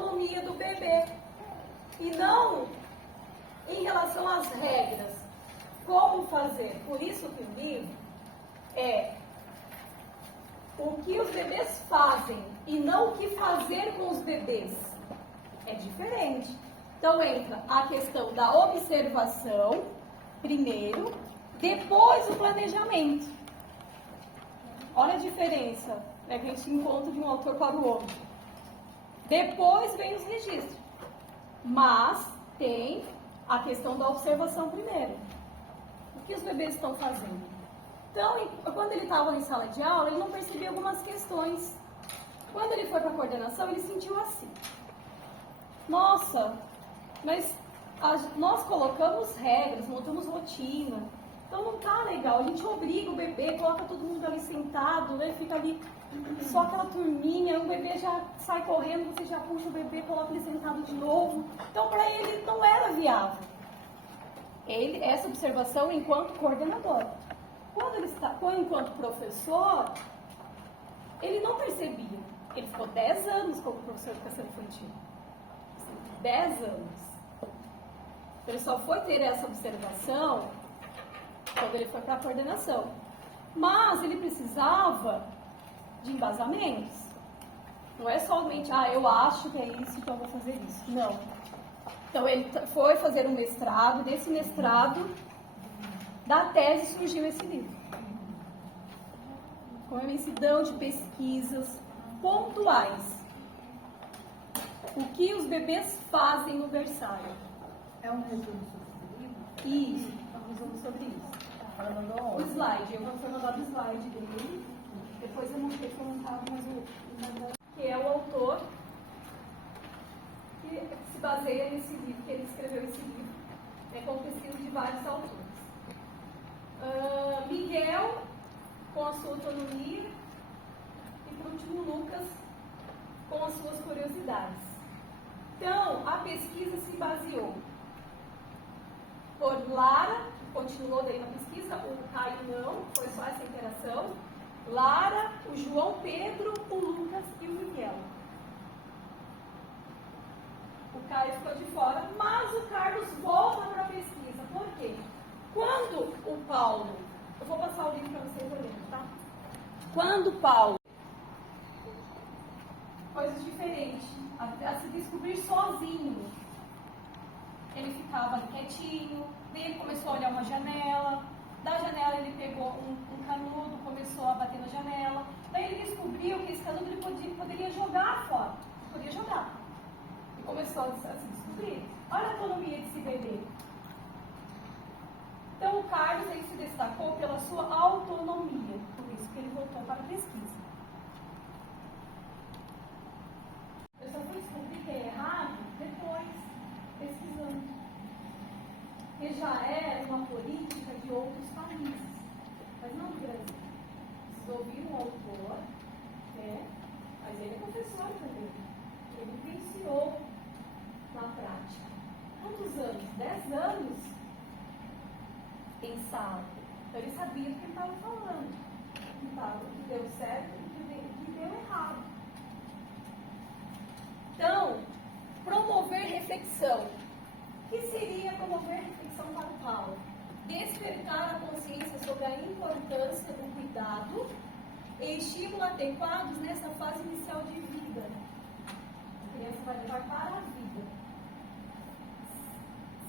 autonomia do bebê. E não em relação às regras. Como fazer? Por isso que o livro é o que os bebês fazem e não o que fazer com os bebês. É diferente. Então entra a questão da observação, primeiro, depois o planejamento. Olha a diferença, né, que a gente encontra de um autor para o outro. Depois vem os registros. Mas tem a questão da observação primeiro. O que os bebês estão fazendo? Então, quando ele estava em sala de aula, ele não percebia algumas questões. Quando ele foi para a coordenação, ele sentiu assim. Nossa, mas nós colocamos regras, montamos rotina. Então não tá legal. A gente obriga o bebê, coloca todo mundo ali sentado, né? Fica ali só aquela turminha, o bebê já sai correndo, você já puxa o bebê, coloca ele sentado de novo. Então para ele não era viável. Essa observação enquanto coordenador. Quando ele está, enquanto professor, ele não percebia. Ele ficou 10 anos como professor de educação infantil. 10 anos. Ele só foi ter essa observação quando ele foi para a coordenação. Mas ele precisava de embasamentos. Não é somente, eu acho que é isso, então eu vou fazer isso. Não. Então ele foi fazer um mestrado, desse mestrado, da tese surgiu esse livro. Com uma imensidão de pesquisas pontuais. O que os bebês fazem no berçário. É um resumo sobre esse livro? Isso, é um resumo sobre isso. Ela mandou onde? O slide, eu vou mandar o slide dele. Depois eu não sei se eu montava, mas que é o autor que se baseia nesse livro, que ele escreveu esse livro, com pesquisa de vários autores. Miguel, com a sua autonomia, e por último Lucas, com as suas curiosidades. Então, a pesquisa se baseou por Lara, continuou daí na pesquisa, o Caio não, foi só essa interação. Lara, o João Pedro, o Lucas e o Miguel. O Caio ficou de fora, mas o Carlos volta para a pesquisa. Por quê? Quando o Paulo, eu vou passar o livro para vocês olhando, tá? Quando o Paulo, coisas diferentes, a se descobrir sozinho, ele ficava quietinho, daí ele começou a olhar uma janela, da janela ele pegou um canudo, começou a bater na janela, daí ele descobriu que esse canudo ele poderia jogar fora, podia jogar, e começou a se descobrir. Olha a autonomia desse bebê. Então o Carlos ele se destacou pela sua autonomia, por isso que ele voltou para a pesquisa. Eu só fui descobrir que é errado depois, pesquisando. Que já é uma política de outros países, mas não do Brasil. Vocês ouviram o autor, mas ele é professor também. Ele vivenciou na prática. Quantos anos? 10 anos em sala. Então ele sabia do que ele estava falando. O que deu certo e o que deu errado. Então, promover reflexão. O que seria promover reflexão para o Paulo? Despertar a consciência sobre a importância do cuidado e estímulos adequados nessa fase inicial de vida. A criança vai levar para a vida.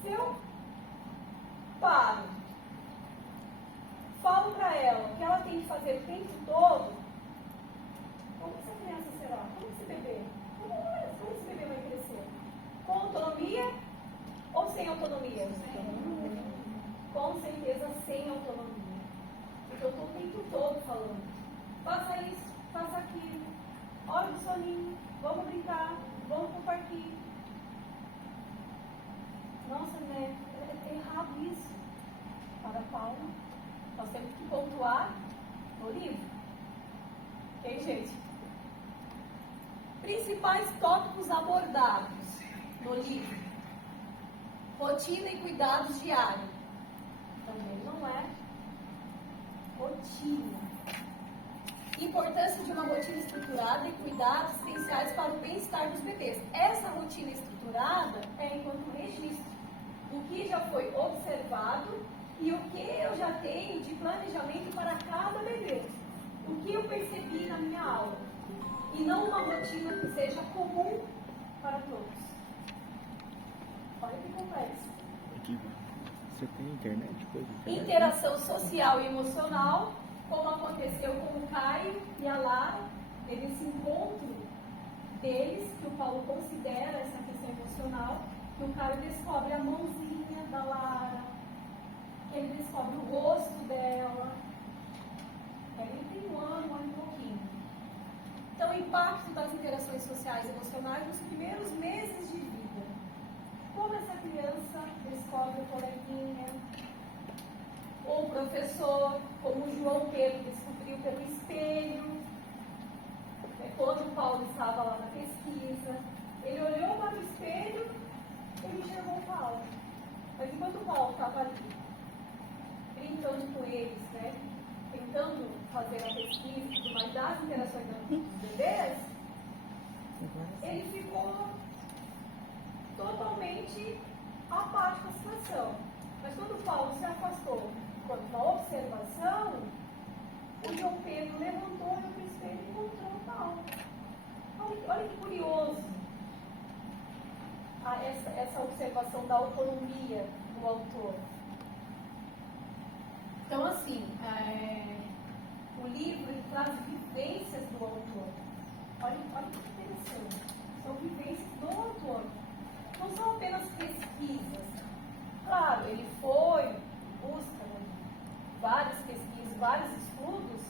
Se eu paro, falo para ela o que ela tem que fazer o tempo todo, como essa criança será? Como esse bebê? Como esse bebê vai crescer? Com autonomia ou sem autonomia? Com certeza sem autonomia. Porque eu estou o tempo todo falando. Faça isso, faça aquilo. Olha o soninho, vamos brincar, vamos pro parquinho. Nossa, né? É errado isso. Para Paulo, nós temos que pontuar no livro. Ok, gente? Principais tópicos abordados no livro. Rotina e cuidados diários. Também não é rotina. Importância de uma rotina estruturada e cuidados essenciais para o bem-estar dos bebês. Essa rotina estruturada é enquanto registro do que já foi observado e o que eu já tenho de planejamento para cada bebê. O que eu percebi na minha aula. E não uma rotina que seja comum para todos. Olha que complexo. Você tem internet? Interação social e emocional, como aconteceu com o Caio e a Lara, esse encontro deles, que o Paulo considera essa questão emocional, que o Caio descobre a mãozinha da Lara, que ele descobre o rosto dela. Ele tem um ano e pouquinho. Então, o impacto das interações sociais e emocionais nos primeiros meses de vida. Como essa criança descobre o coleguinha, ou o professor, como o João Pedro descobriu pelo espelho, quando o Paulo estava lá na pesquisa, ele olhou para o espelho, ele enxergou o Paulo. Mas enquanto o Paulo estava ali, brincando com eles, né, tentando fazer a pesquisa e tudo mais das interações dos bebês, ele ficou totalmente apático à situação. Mas quando o Paulo se afastou, quanto à observação, o João Pedro levantou o espelho e encontrou o Paulo. Olha que curioso essa observação da autonomia do autor. Então, assim, o livro ele traz vivências do autor. Olha que interessante. São vivências do autor. Não são apenas pesquisas. Claro, ele foi, busca várias pesquisas, vários estudos,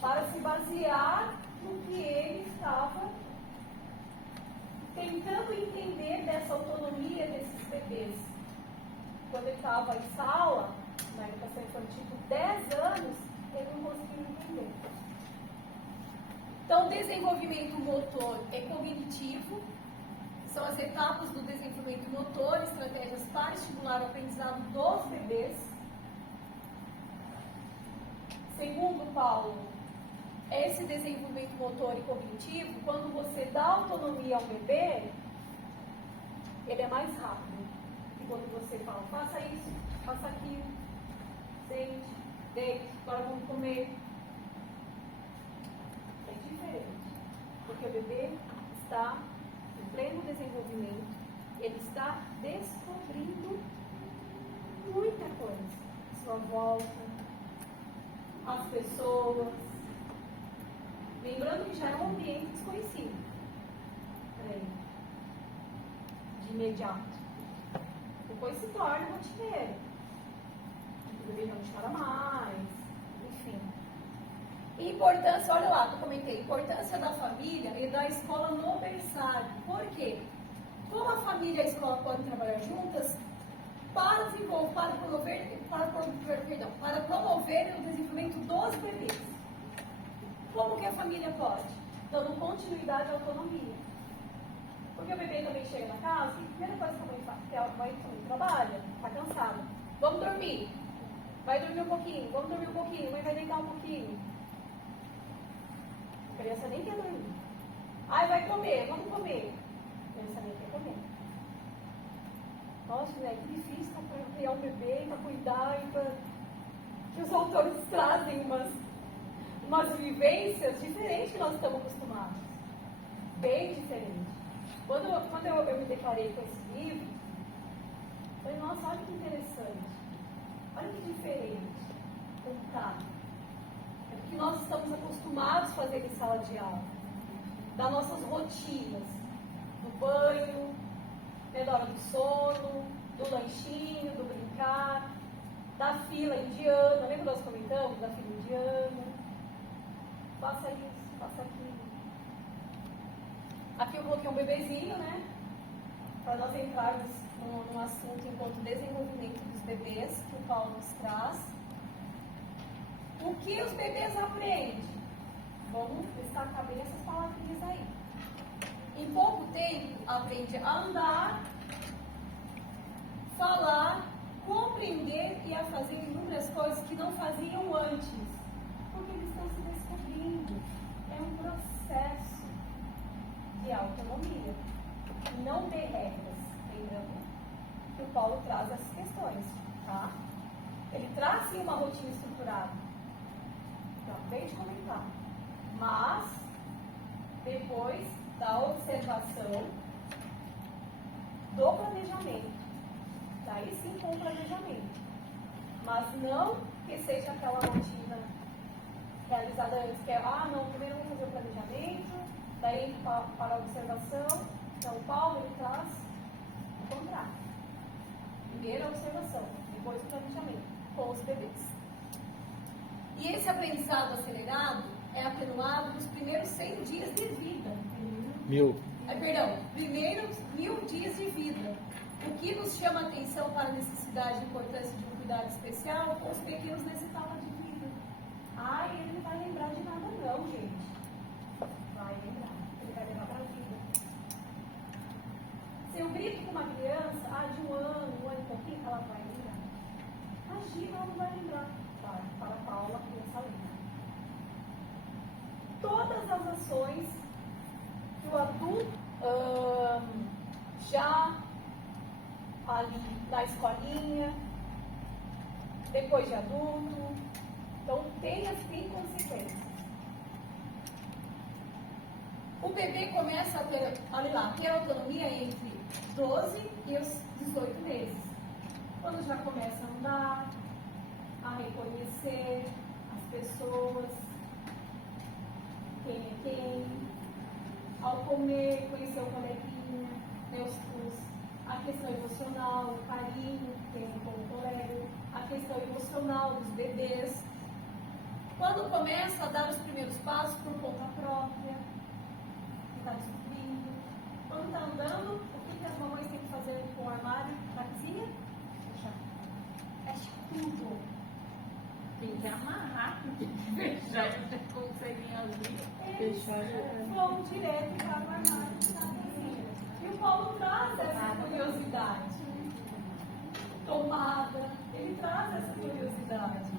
para se basear no que ele estava tentando entender dessa autonomia desses bebês. Quando ele estava em sala, na educação infantil, com 10 anos, ele não conseguia entender. Então, desenvolvimento motor e cognitivo são as etapas do desenvolvimento motor, estratégias para estimular o aprendizado dos bebês. Segundo Paulo, esse desenvolvimento motor e cognitivo, quando você dá autonomia ao bebê, ele é mais rápido. E quando você fala, faça isso, faça aquilo, sente, deite, agora vamos comer. É diferente. Porque o bebê está em pleno desenvolvimento, ele está descobrindo muita coisa. Sua volta, as pessoas. Lembrando que já é um ambiente desconhecido para ele, de imediato. Depois se torna rotineiro. O bebê não chora mais, enfim. E importância, olha lá, eu comentei, importância da família e da escola no berçário. Por quê? Como a família e a escola podem trabalhar juntas para promover o desenvolvimento dos bebês. Como que a família pode? Dando continuidade à autonomia. Porque o bebê também chega na casa e a primeira coisa que a mãe faz, que a mãe também trabalha, está cansada. Vamos dormir. Vai dormir um pouquinho, vamos dormir um pouquinho, mãe vai deitar um pouquinho. A criança nem quer dormir. Ai, vai comer, vamos comer. A criança nem quer comer. Nossa, né, que difícil para criar um bebê, para cuidar e para... Que os autores trazem umas vivências diferentes que nós estamos acostumados. Bem diferentes. Quando eu me deparei com esse livro, eu falei, nossa, olha que interessante. Olha que diferente. Contar. É porque nós estamos acostumados a fazer em sala de aula. Das nossas rotinas. Do banho, da hora do sono, do lanchinho, do brincar, da fila indiana. Lembra que nós comentamos da fila indiana? Faça isso, faça aquilo. Aqui eu coloquei um bebezinho, né? Para nós entrarmos num assunto enquanto desenvolvimento dos bebês, que o Paulo nos traz. O que os bebês aprendem? Vamos destacar bem essas palavrinhas aí. Em pouco tempo, aprende a andar, falar, compreender e a fazer inúmeras coisas que não faziam antes. Porque eles estão se descobrindo. É um processo de autonomia. Não ter regras, lembrando que o Paulo traz essas questões, tá? Ele traz sim uma rotina estruturada. Acabei de comentar. Mas, depois da observação do planejamento. Daí sim com o planejamento. Mas não que seja aquela rotina realizada antes, que é, não, primeiro vamos fazer o planejamento, daí para a observação. Então, o Paulo ele traz o contrário. Primeiro a observação, depois o planejamento, com os bebês. E esse aprendizado acelerado é atenuado nos primeiros 100 dias de vida. Primeiros 1000 dias de vida. O que nos chama a atenção para a necessidade e importância de um cuidado especial com os pequenos nessa etapa de vida. Ele não vai lembrar de nada não, gente. Vai lembrar. Ele vai levar para a vida. Se eu grito com uma criança, de um ano e pouquinho, ela vai lembrar. Imagina, ela não vai lembrar. Para a Paula, a criança lembra. Todas as ações que o adulto já ali na escolinha, depois de adulto, então tem consequências. O bebê começa a ter autonomia entre 12 e os 18 meses. Quando já começa a andar, a reconhecer as pessoas, quem é quem, ao comer, conhecer o coleguinha, a questão emocional, o carinho que tem com o colega, a questão emocional dos bebês. Quando começa a dar os primeiros passos por conta própria, está descobrindo. Quando está andando, o que as mamães têm que fazer com o armário na cozinha? Fecha tudo. Tem que amarrar, fechar, não consegue abrir. Vão direto para o armário na cozinha. E o Paulo traz essa curiosidade. Tomada, ele traz essa curiosidade.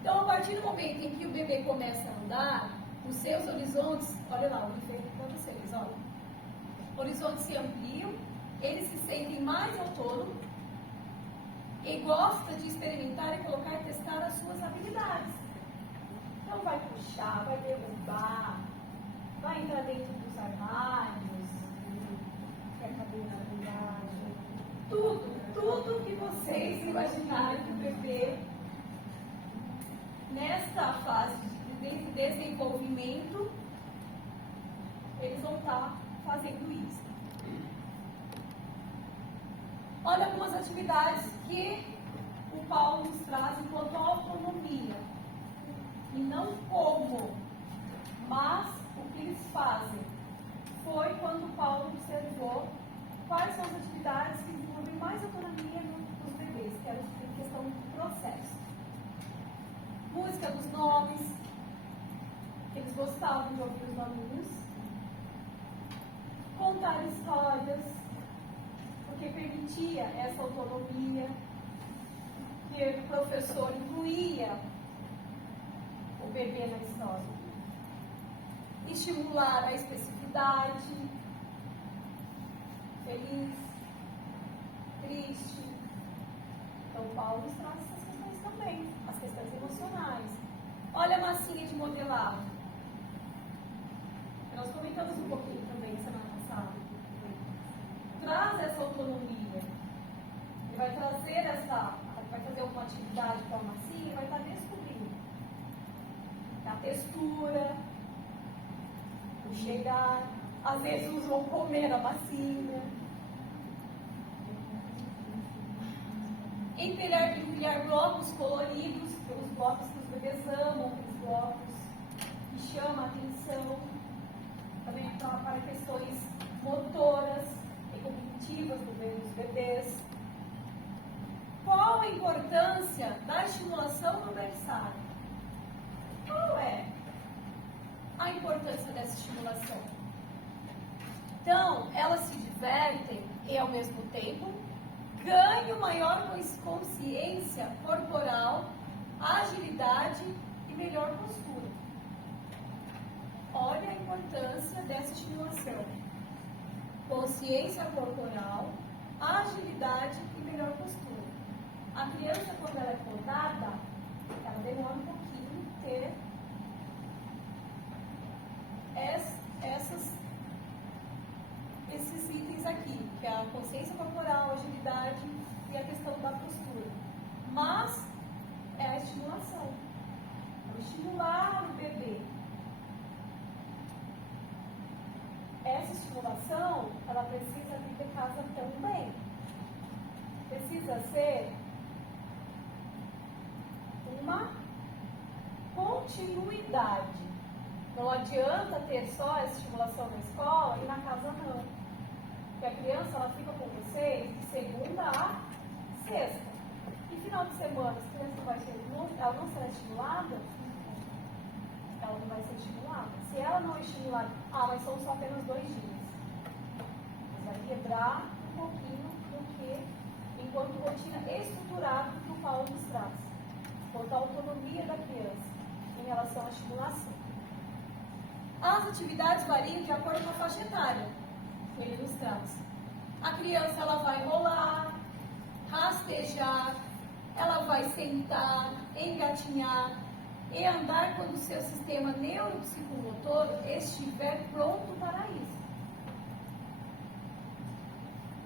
Então, a partir do momento em que o bebê começa a andar, os seus horizontes, olha lá, o efeito para vocês, olha. Horizontes se ampliam, eles se sentem mais autônomos e gosta de experimentar e colocar e testar as suas habilidades. Então, vai puxar, vai derrubar, vai entrar dentro dos armários, quer caber na verdade, tudo que vocês imaginarem que o bebê, nesta fase de desenvolvimento, eles vão estar fazendo isso. Olha algumas atividades que o Paulo nos traz enquanto autonomia. E não como, mas o que eles fazem. Foi quando o Paulo observou quais são as atividades que desenvolvem mais autonomia nos bebês, que era a questão do processo. Música dos nomes, eles gostavam de ouvir os nominhos. Contar histórias, porque permitia essa autonomia, que o professor incluía o bebê na história. Estimular a especificidade, feliz, triste. Então, Paulo nos traz essas questões também, as questões emocionais. Olha a massinha de modelado. Nós comentamos um pouquinho também semana passada. Traz essa autonomia. Ele vai trazer vai fazer alguma atividade com a massinha e vai estar descobrindo a textura, o chegar. Às vezes uns vão comer a massinha. Empilhar blocos coloridos, os blocos que os bebês amam, aqueles blocos que chamam a atenção. Também para questões motoras e cognitivas dos bebês. Qual a importância da estimulação no berçário? Qual é a importância dessa estimulação? Então, elas se divertem e, ao mesmo tempo, ganham maior consciência corporal, agilidade e melhor postura. Olha a importância dessa estimulação. Consciência corporal, agilidade e melhor postura. A criança, quando ela é podada, ela demora um pouquinho ter esses itens aqui, que é a consciência corporal, a agilidade e a questão da postura. Mas é a estimulação. Estimular o bebê. Essa estimulação, ela precisa vir de casa também. Precisa ser uma continuidade. Não adianta ter só essa estimulação na escola e na casa não. Porque a criança, ela fica com vocês de segunda a sexta. E final de semana, se a criança ela não será estimulada, ela não vai ser estimulada. Se ela não é estimulada, mas são só apenas 2 dias. Mas vai quebrar um pouquinho do que, enquanto rotina estruturada que o Paulo nos traz. Quanto à autonomia da criança em relação à estimulação. As atividades variam de acordo com a faixa etária que ele nos traz. A criança, ela vai rolar, rastejar, ela vai sentar, engatinhar e andar quando o seu sistema neuropsicomotor estiver pronto para isso.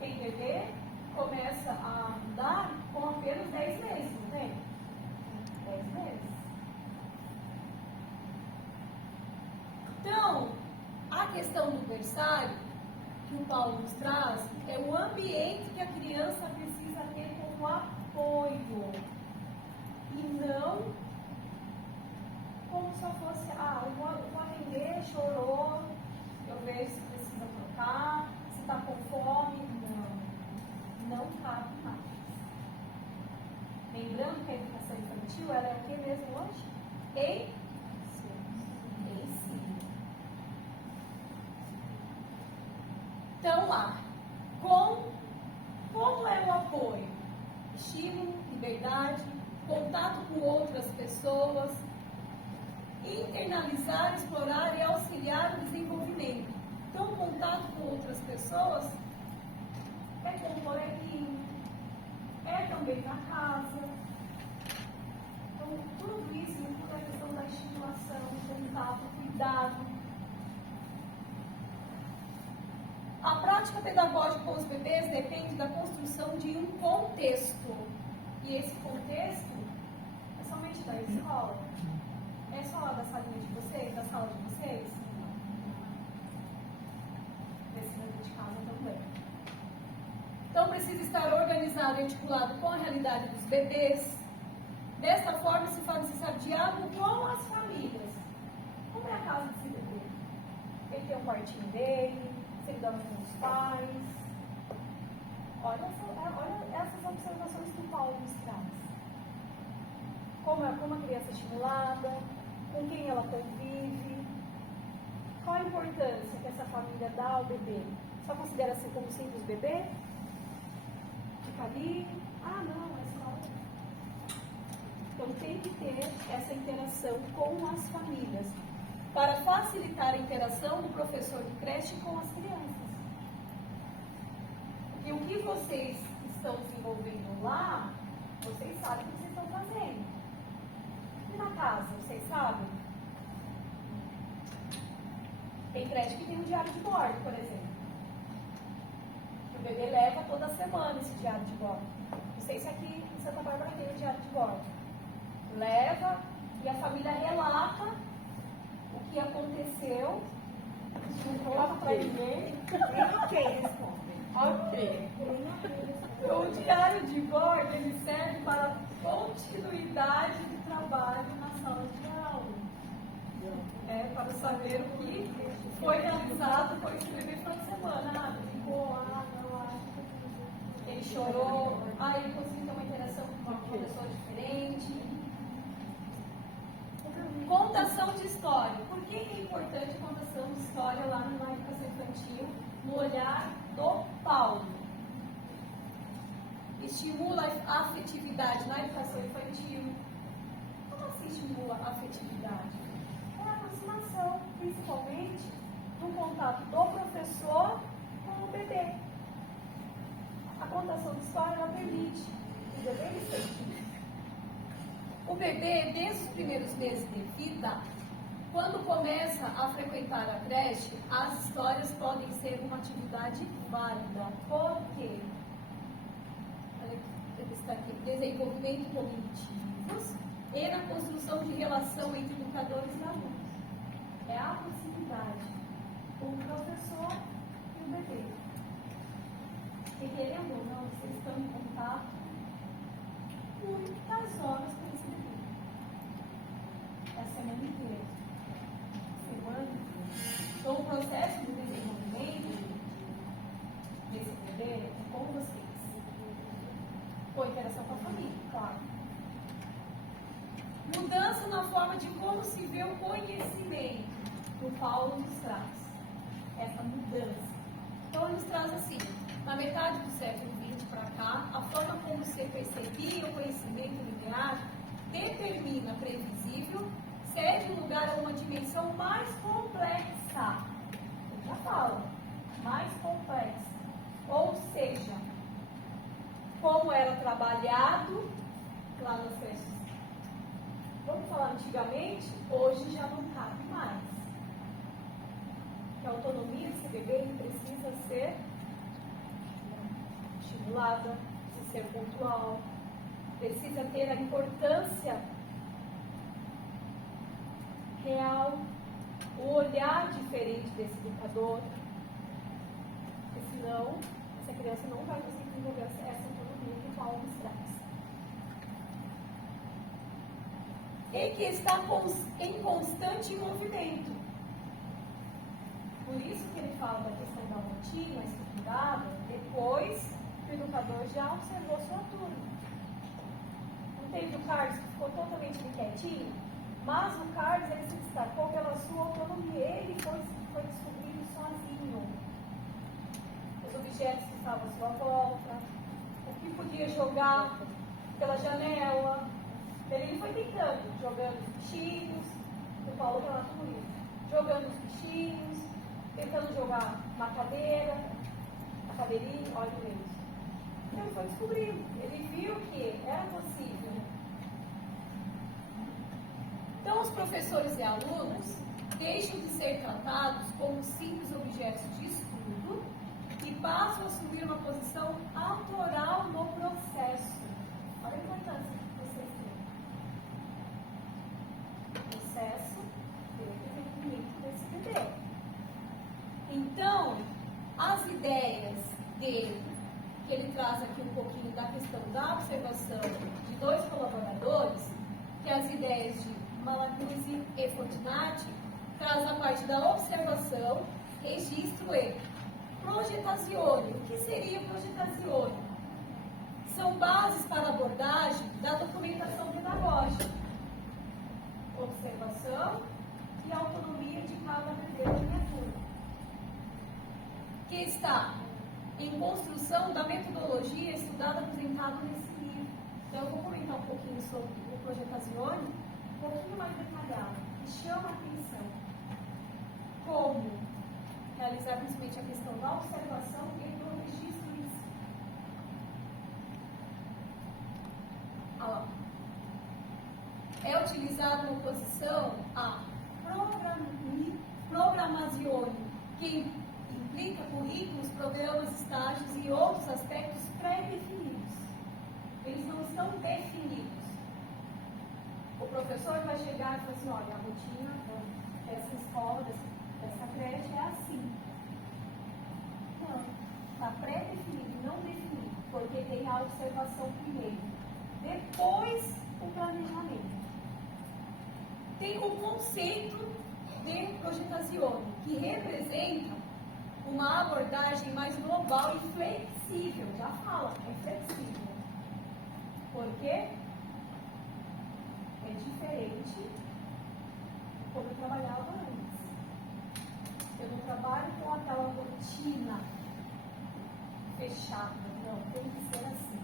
Quem bebê começa a andar com apenas 10 meses, não tem? 10 meses. Então, a questão do berçário que o Paulo nos traz é o ambiente que a criança precisa ter como apoio e não como se eu fosse, eu vou atender, chorou, eu vejo se precisa trocar, se está com fome. Não cabe mais. Lembrando que a educação infantil, ela é o que mesmo hoje? Ensino. Então lá, como é o apoio? Estímulo, liberdade, contato com outras pessoas, internalizar, explorar e auxiliar o desenvolvimento. Então, contato com outras pessoas é com o coleguinho, é também na casa. Então, tudo isso inclui a questão da estimulação, contato, cuidado. A prática pedagógica com os bebês depende da construção de um contexto. E esse contexto é somente da escola? É só da salinha de vocês, da sala de vocês? Precisa de casa também. Então, precisa estar organizado e articulado com a realidade dos bebês. Desta forma, se faz necessário diálogo com as famílias. Como é a casa desse bebê? Ele tem um quartinho dele, se ele dorme com os pais. Olha essas observações que o Paulo nos traz. Como a criança é estimulada, com quem ela convive, qual a importância que essa família dá ao bebê? Só considera assim como simples bebê? Fica ali, não, é só. Então tem que ter essa interação com as famílias, para facilitar a interação do professor de creche com as crianças. E o que vocês estão desenvolvendo lá, vocês sabem o que vocês estão fazendo. E na casa, vocês sabem? Tem creche que tem um diário de bordo, por exemplo. O bebê leva toda semana esse diário de bordo. Não sei se aqui em Santa Bárbara tem o diário de bordo. Leva e a família relata o que aconteceu. Não coloca para ninguém. Ok. O diário de bordo, ele serve para continuidade de trabalho na sala de aula. Para saber o que foi realizado com esse bebê final de semana. Ficou, ele chorou, ele conseguiu ter uma interação com uma pessoa diferente. Contação de história. Por que é importante a contação de história lá na educação infantil, no olhar do Paulo? Estimula a afetividade na educação infantil. Como se estimula a afetividade? É a aproximação, principalmente no contato do professor com o bebê. A contação de história ela permite o bebê ele sentir. O bebê, desde os primeiros meses de vida, quando começa a frequentar a creche, as histórias podem ser uma atividade válida. Por quê? Ele está aqui. Desenvolvimento cognitivos e na construção de relação entre educadores e alunos. É a proximidade com o professor e o bebê. E querendo ou não, vocês estão em contato muitas horas com esse bebê. A semana inteira. Semana inteira. Então, o processo de desenvolvimento desse bebê é com vocês. Com interação com a família, claro. Mudança na forma de como se vê o conhecimento. O Paulo nos traz essa mudança. Então, ele nos traz assim. Na metade do século XX para cá, a forma como se percebia o conhecimento linear determina previsível, cede lugar a uma dimensão mais complexa. Eu já falo, mais complexa. Ou seja, como era trabalhado lá nas creches. Vamos falar antigamente, hoje já não cabe mais. Que a autonomia desse bebê precisa ser estimulada, precisa ser pontual, precisa ter a importância real, o olhar diferente desse educador, porque senão essa criança não vai conseguir desenvolver essa autonomia que o Paulo nos traz. E que está em constante movimento. Por isso que ele fala da questão da rotina estruturada, depois que o educador já observou sua turma. Não teve o Carlos que ficou totalmente quietinho, mas o Carlos ele se destacou pela sua autonomia. Ele foi descobrindo sozinho os objetos que estavam à sua volta, o que podia jogar pela janela. Ele foi tentando, jogando os bichinhos, o Paulo está tudo isso, jogando os bichinhos, tentando jogar uma cadeira, a cadeirinha, olha isso. Então ele foi descobrindo, ele viu que era possível. Então os professores e alunos deixam de ser tratados como simples objetos de estudo e passam a assumir uma posição autoral no processo. Olha a importância que vocês têm. Processo de desenvolvimento desse bebê. Então, as ideias dele, que ele traz aqui um pouquinho da questão da observação de dois colaboradores, que as ideias de Malaguzzi e Fortinati, traz a parte da observação, registro e projetazione. O que seria projetazione? São bases para a abordagem da documentação pedagógica. Observação e autonomia de cada bebê da minha turma. Que está em construção da metodologia estudada apresentada nesse livro. Então, eu vou comentar um pouquinho sobre o projetazione, um pouquinho mais detalhado, que chama a atenção. Como realizar principalmente a questão da observação e do registro em si. É utilizado uma oposição a programazione, que implica currículos, programas, estágios e outros aspectos pré-definidos. Eles não estão definidos. O professor vai chegar e falar assim, olha, a rotina dessa escola, dessa creche é assim. Não, está pré-definido, não definido, porque tem a observação primeiro. Depois, o planejamento. Tem o conceito de projetazione, que representa uma abordagem mais global e flexível. Já fala, é flexível. Por quê? É diferente de como eu trabalhava antes. Eu não trabalho com aquela rotina fechada. Não, tem que ser assim.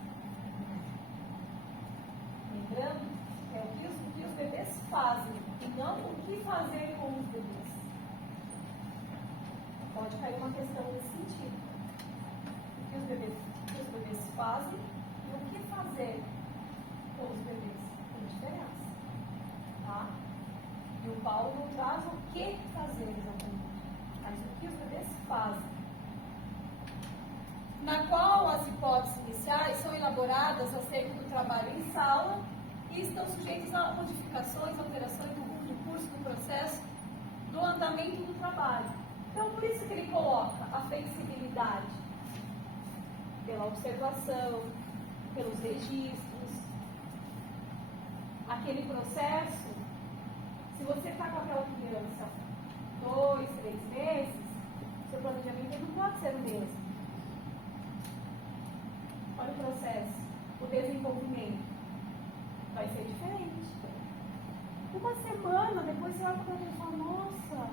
Lembrando, é o que os bebês fazem e não o que fazer com os bebês. Pode cair uma questão nesse sentido. O que os bebês fazem e o que fazer com os bebês. Tem diferença. Tá? E o Paulo não traz o que fazer exatamente, mas o que os bebês fazem. Na qual as hipóteses iniciais são elaboradas acerca do trabalho em sala e estão sujeitas a modificações, alterações do curso do processo, do andamento do trabalho. Então, por isso que ele coloca a flexibilidade pela observação, pelos registros. Aquele processo, se você está com aquela criança 2, 3 meses, seu planejamento não pode ser o mesmo. Olha o processo, o desenvolvimento vai ser diferente. Uma semana depois você olha para ele e fala, nossa,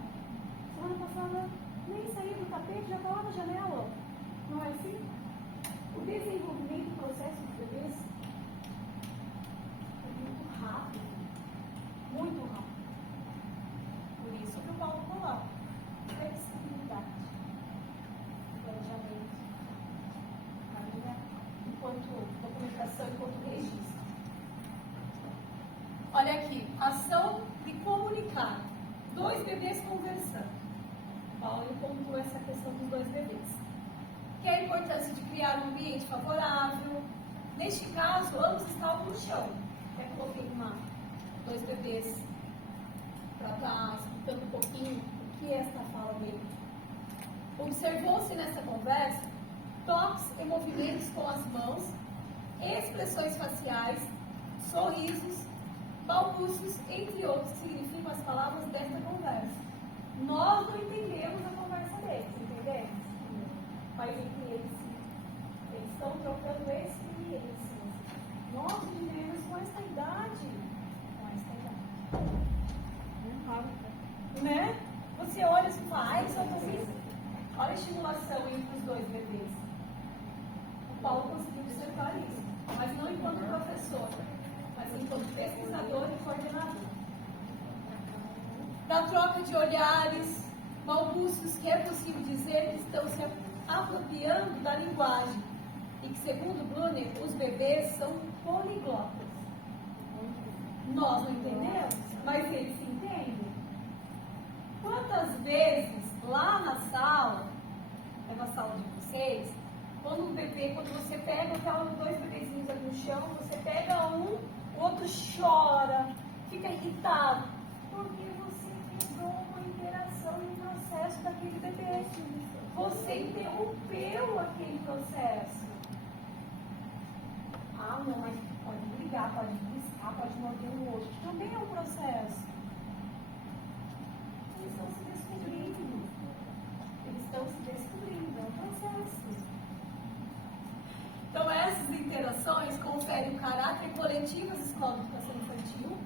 semana passada nem saí do tapete, já estava na janela. Não é assim? O desenvolvimento do processo dos bebês é muito rápido. Muito rápido. Por isso que o Paulo coloca flexibilidade, planejamento, enquanto documentação, enquanto registro. Olha aqui, ação de comunicar. 2 bebês conversando. Paulo pontuou essa questão dos 2 bebês. Que é a importância de criar um ambiente favorável. Neste caso, ambos estavam no chão. Até coloquei 2 bebês para trás, explicando um pouquinho o que é esta fala dele. Observou-se nessa conversa toques e movimentos com as mãos, expressões faciais, sorrisos, balbúcios, entre outros, que significam as palavras desta conversa. Nós não entendemos a conversa deles, entendemos? Mas entre eles estão trocando experiências. Nós vivemos com esta idade. Né? Você olha e fala, ai, só assim. Olha a estimulação entre os 2 bebês. O Paulo conseguiu observar isso, mas não enquanto professor, mas enquanto pesquisador e coordenador. Da troca de olhares, balbúcios, que é possível dizer que estão se apropriando da linguagem e que, segundo Brunner, os bebês são poliglotas. Nós não entendemos, mas eles se entendem. Quantas vezes lá na sala, na sala de vocês, quando você pega aqueles 2 bebezinhos ali no chão, você pega um, o outro chora, fica irritado, porque você quebrou uma interação e um processo daquele bebê. Você interrompeu aquele processo. Ah, não, mas pode brigar, pode bliscar, pode morder um outro. Também é um processo. Eles estão se descobrindo. É um processo. Então, essas interações conferem o caráter coletivo às escolas de educação infantil,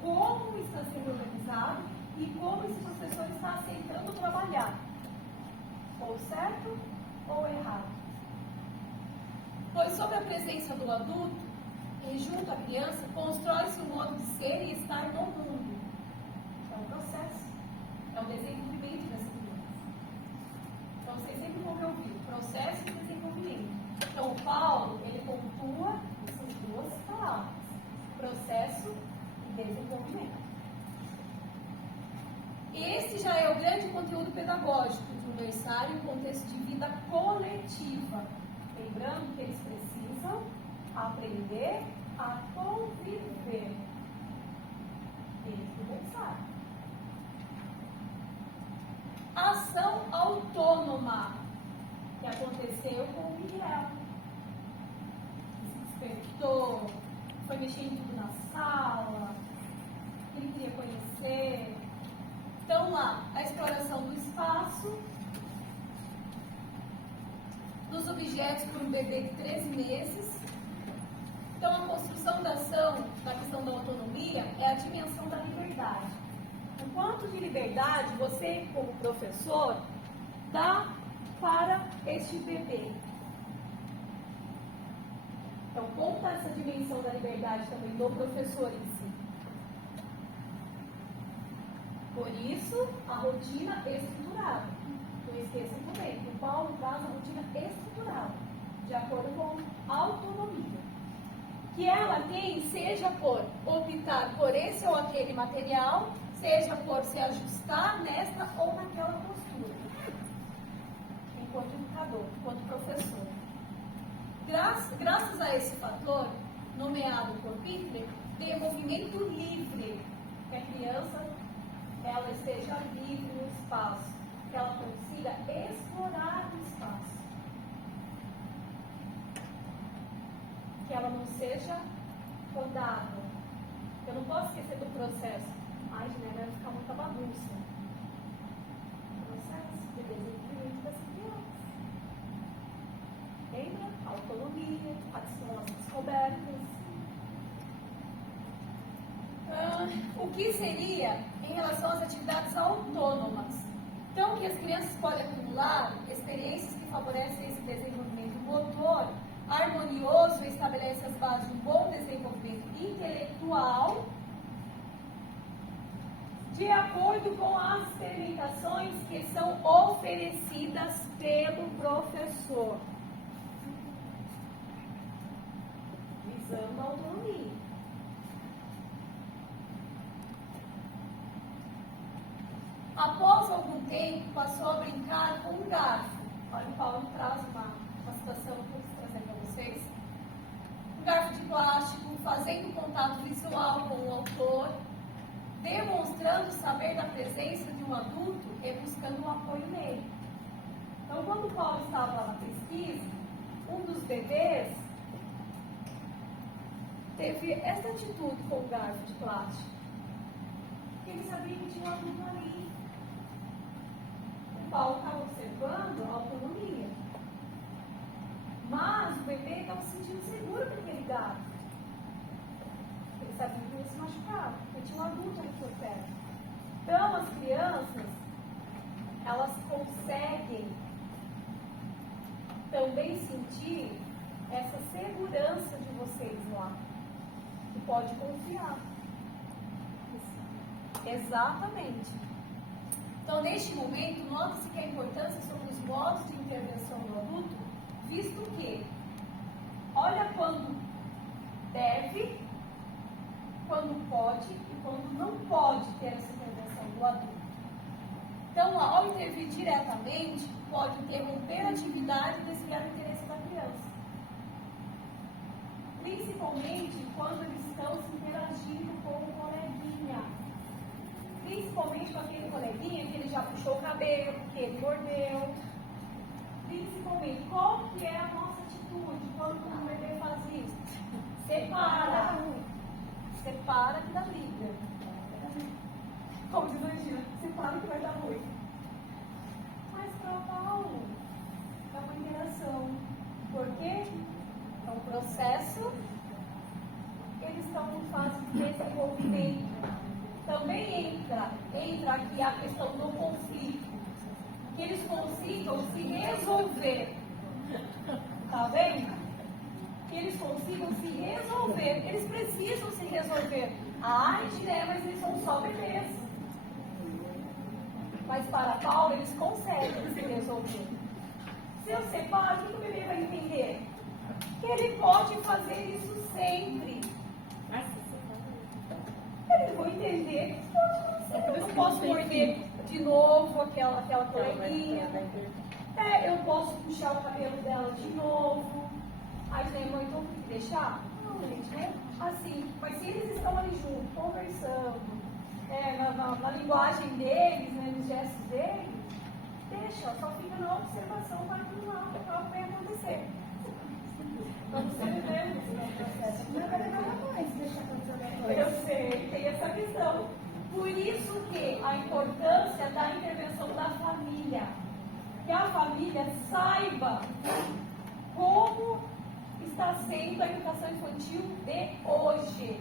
como está sendo organizado e como esse professor está aceitando trabalhar. Ou certo ou errado. Pois sobre a presença do adulto e junto à criança, constrói-se um modo de ser e estar no mundo. É um processo. É o desenvolvimento dessa criança. Então, vocês sempre vão me ouvir. Processo e desenvolvimento. Então, o Paulo, ele pontua essas 2 palavras. Processo e desenvolvimento. Este já é o grande conteúdo pedagógico de um berçário em contexto de vida coletiva. Lembrando que eles precisam aprender a conviver dentro do berçário. Ação autônoma, que aconteceu com o Miguel. Se despertou, foi mexer em tudo na sala, ele queria conhecer. Então, lá, a exploração do espaço, dos objetos por um bebê de 13 meses. Então, a construção da ação, da questão da autonomia, é a dimensão da liberdade. O quanto de liberdade você, como professor, dá para este bebê. Então, conta essa dimensão da liberdade também do professor em si. Por isso, a rotina estruturada. Não esqueçam também, o Paulo traz a rotina estruturada, de acordo com a autonomia. Que ela tem, seja por optar por esse ou aquele material, seja por se ajustar nesta ou naquela postura, enquanto educador, enquanto professor. Graças a esse fator, nomeado por Pickler, de movimento livre, que a criança ela esteja livre no espaço, que ela consiga explorar o espaço, que ela não seja rodada. Eu não posso esquecer do processo. Ai, né, vai ficar muita bagunça. Processo de desenvolvimento das crianças. Lembra? Autonomia, as descobertas. O que seria em relação às atividades autônomas? Então, que as crianças podem acumular experiências que favorecem esse desenvolvimento motor harmonioso e estabelece as bases de um bom desenvolvimento intelectual, de acordo com as experimentações que são oferecidas pelo professor, visando a autonomia. Após algum tempo, passou a brincar com um garfo. Olha, o Paulo traz uma situação que eu vou trazer para vocês. Um garfo de plástico, fazendo contato visual com o autor, demonstrando saber da presença de um adulto e buscando um apoio nele. Então, quando o Paulo estava lá na pesquisa, um dos bebês teve essa atitude com o garfo de plástico. Ele sabia que tinha um adulto ali. O Paulo estava observando a autonomia. Mas o bebê estava se sentindo seguro com aquele garfo. Ele sabia que ia se machucar, porque tinha um adulto ali por perto. Então, as crianças, elas conseguem também sentir essa segurança de vocês lá. E pode confiar. Exatamente. Então, neste momento, nota-se que a importância sobre os modos de intervenção do adulto, visto que, olha quando deve, quando pode e quando não pode ter essa intervenção do adulto. Então, ao intervir diretamente, pode interromper a atividade e desviar o interesse da criança. Principalmente quando eles estão se interagindo com o coleguinha. Principalmente com aquele coleguinha que ele já puxou o cabelo, que ele mordeu. Principalmente, qual que é a nossa atitude quando um bebê faz isso? Separa. Separa que dá briga. Como diz a Regina, separa que vai dar ruim. Mas para o Paulo, é uma interação. Por quê? É um processo, eles estão em fase de desenvolvimento. Também entra aqui a questão do conflito. Que eles consigam se resolver. Tá vendo? Que eles consigam se resolver. Eles precisam se resolver. Ai, né, mas eles são só bebês. Mas para Paulo, eles conseguem se resolver. Se eu separo, o que o bebê vai entender? Que ele pode fazer isso sempre. Eles vão entender que pode acontecer. Eu não posso morder de novo aquela coleguinha. Eu posso puxar o cabelo dela de novo. Aí, mãe, então tem que deixar? Não, gente, né? Assim, mas se eles estão ali juntos, conversando, na linguagem deles, né, nos gestos deles, deixa, só fica na observação, vai tudo lá, algo vai acontecer. Vamos ser vivendo esse processo. Não vai levar mais, deixa acontecer. Eu sei, tem essa questão. Por isso que a importância da intervenção da família. Que a família saiba como está sendo a educação infantil de hoje.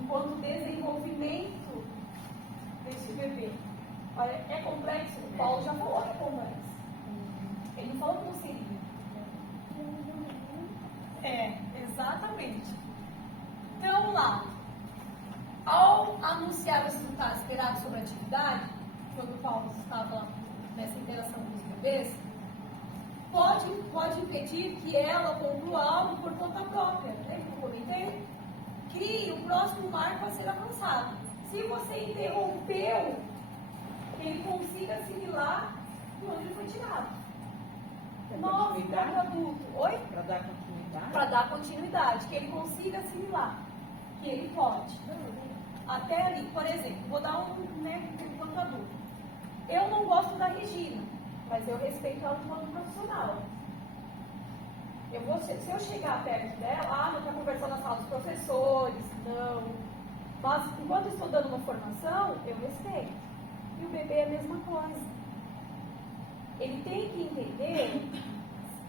Enquanto desenvolvimento desse bebê. Olha, é complexo? O Paulo já falou que é complexo. Ele não falou que não seria. Exatamente. Então, vamos lá. Ao anunciar os resultados esperados sobre a atividade, quando o Paulo estava nessa interação com os bebês, pode impedir que ela conclua algo por conta própria. Né? Como eu comentei, crie o próximo marco a ser alcançado. Se você interrompeu, ele consiga assimilar de onde ele foi tirado. Nós, como adulto, oi? Para dar continuidade? Para dar continuidade, que ele consiga assimilar, que ele pode. Até ali, por exemplo, vou dar enquanto adulto. Eu não gosto da Regina, mas eu respeito ela enquanto profissional. Se eu chegar perto dela, não está conversando na sala dos professores, não. Mas enquanto estou dando uma formação, eu respeito. E o bebê é a mesma coisa. Ele tem que entender,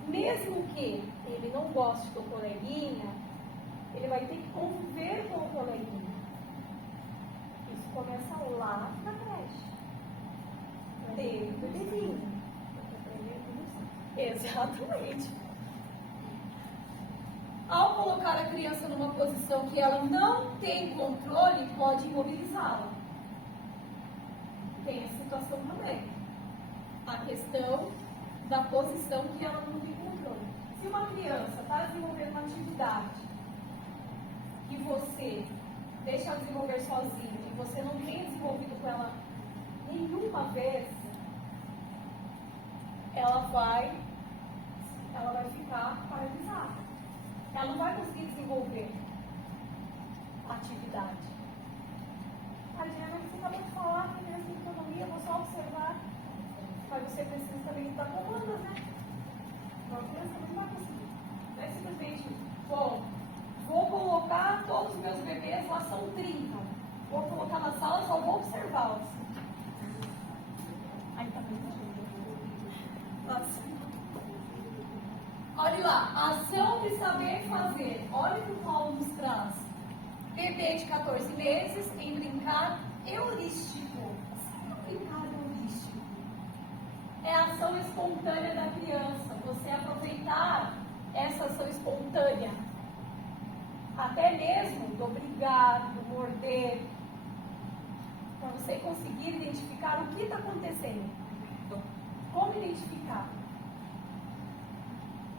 mesmo que ele não goste do coleguinha, ele vai ter que conviver com o coleguinha. Isso começa lá na creche. Desde o bebezinho. Exatamente. Ao colocar a criança numa posição que ela não tem controle, pode imobilizá-la. Tem essa situação também. A questão da posição que ela não tem controle. Se uma criança está desenvolvendo uma atividade que você deixa ela desenvolver sozinha e você não tem desenvolvido com ela nenhuma vez, ela vai ficar paralisada. Ela não vai conseguir desenvolver a atividade. A Diana, você acabou de falar que criança tem autonomia, vou só observar. Mas você precisa também dar comandas, né? Então a criança não vai conseguir. Não é simplesmente, bom, vou colocar todos os meus bebês, lá são 30. Vou colocar na sala, só vou observá-los. Aí tá bem. Olha lá, ação de saber fazer. Olha o que o Paulo nos traz. Bebê de 14 meses em brincar heurístico. Brincar heurístico é a ação espontânea da criança. Você aproveitar essa ação espontânea. Até mesmo do brigar, do morder. Para você conseguir identificar o que está acontecendo. Como identificar?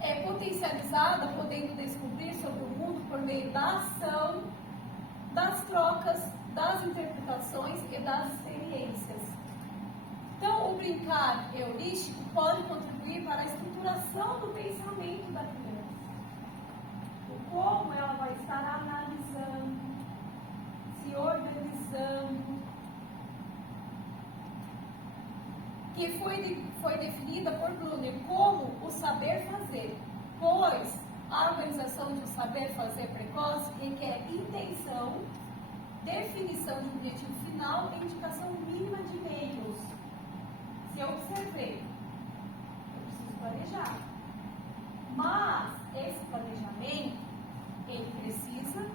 É potencializada, podendo descobrir sobre o mundo por meio da ação, das trocas, das interpretações e das experiências. Então, o brincar heurístico pode contribuir para a estruturação do pensamento da criança. O como ela vai estar analisando, se organizando, que foi definida por Brunner como o saber fazer, pois a organização de um saber fazer precoce requer intenção, definição de objetivo final e indicação mínima de meios. Se eu observei, eu preciso planejar. Mas esse planejamento, ele precisa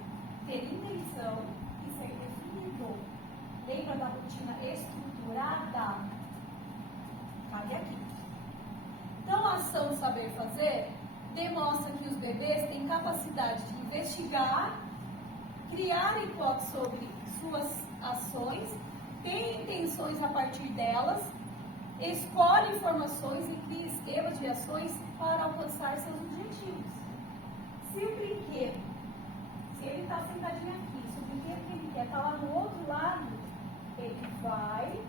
ter intenção e ser definido. Lembra da rotina estruturada? Cabe aqui. Então, a ação saber fazer demonstra que os bebês têm capacidade de investigar, criar hipóteses sobre suas ações, têm intenções a partir delas, escolhe informações e cria esquemas de ações para alcançar seus objetivos. Se o brinquedo, se ele está sentadinho aqui, se o brinquedo que ele quer está lá no outro lado, ele vai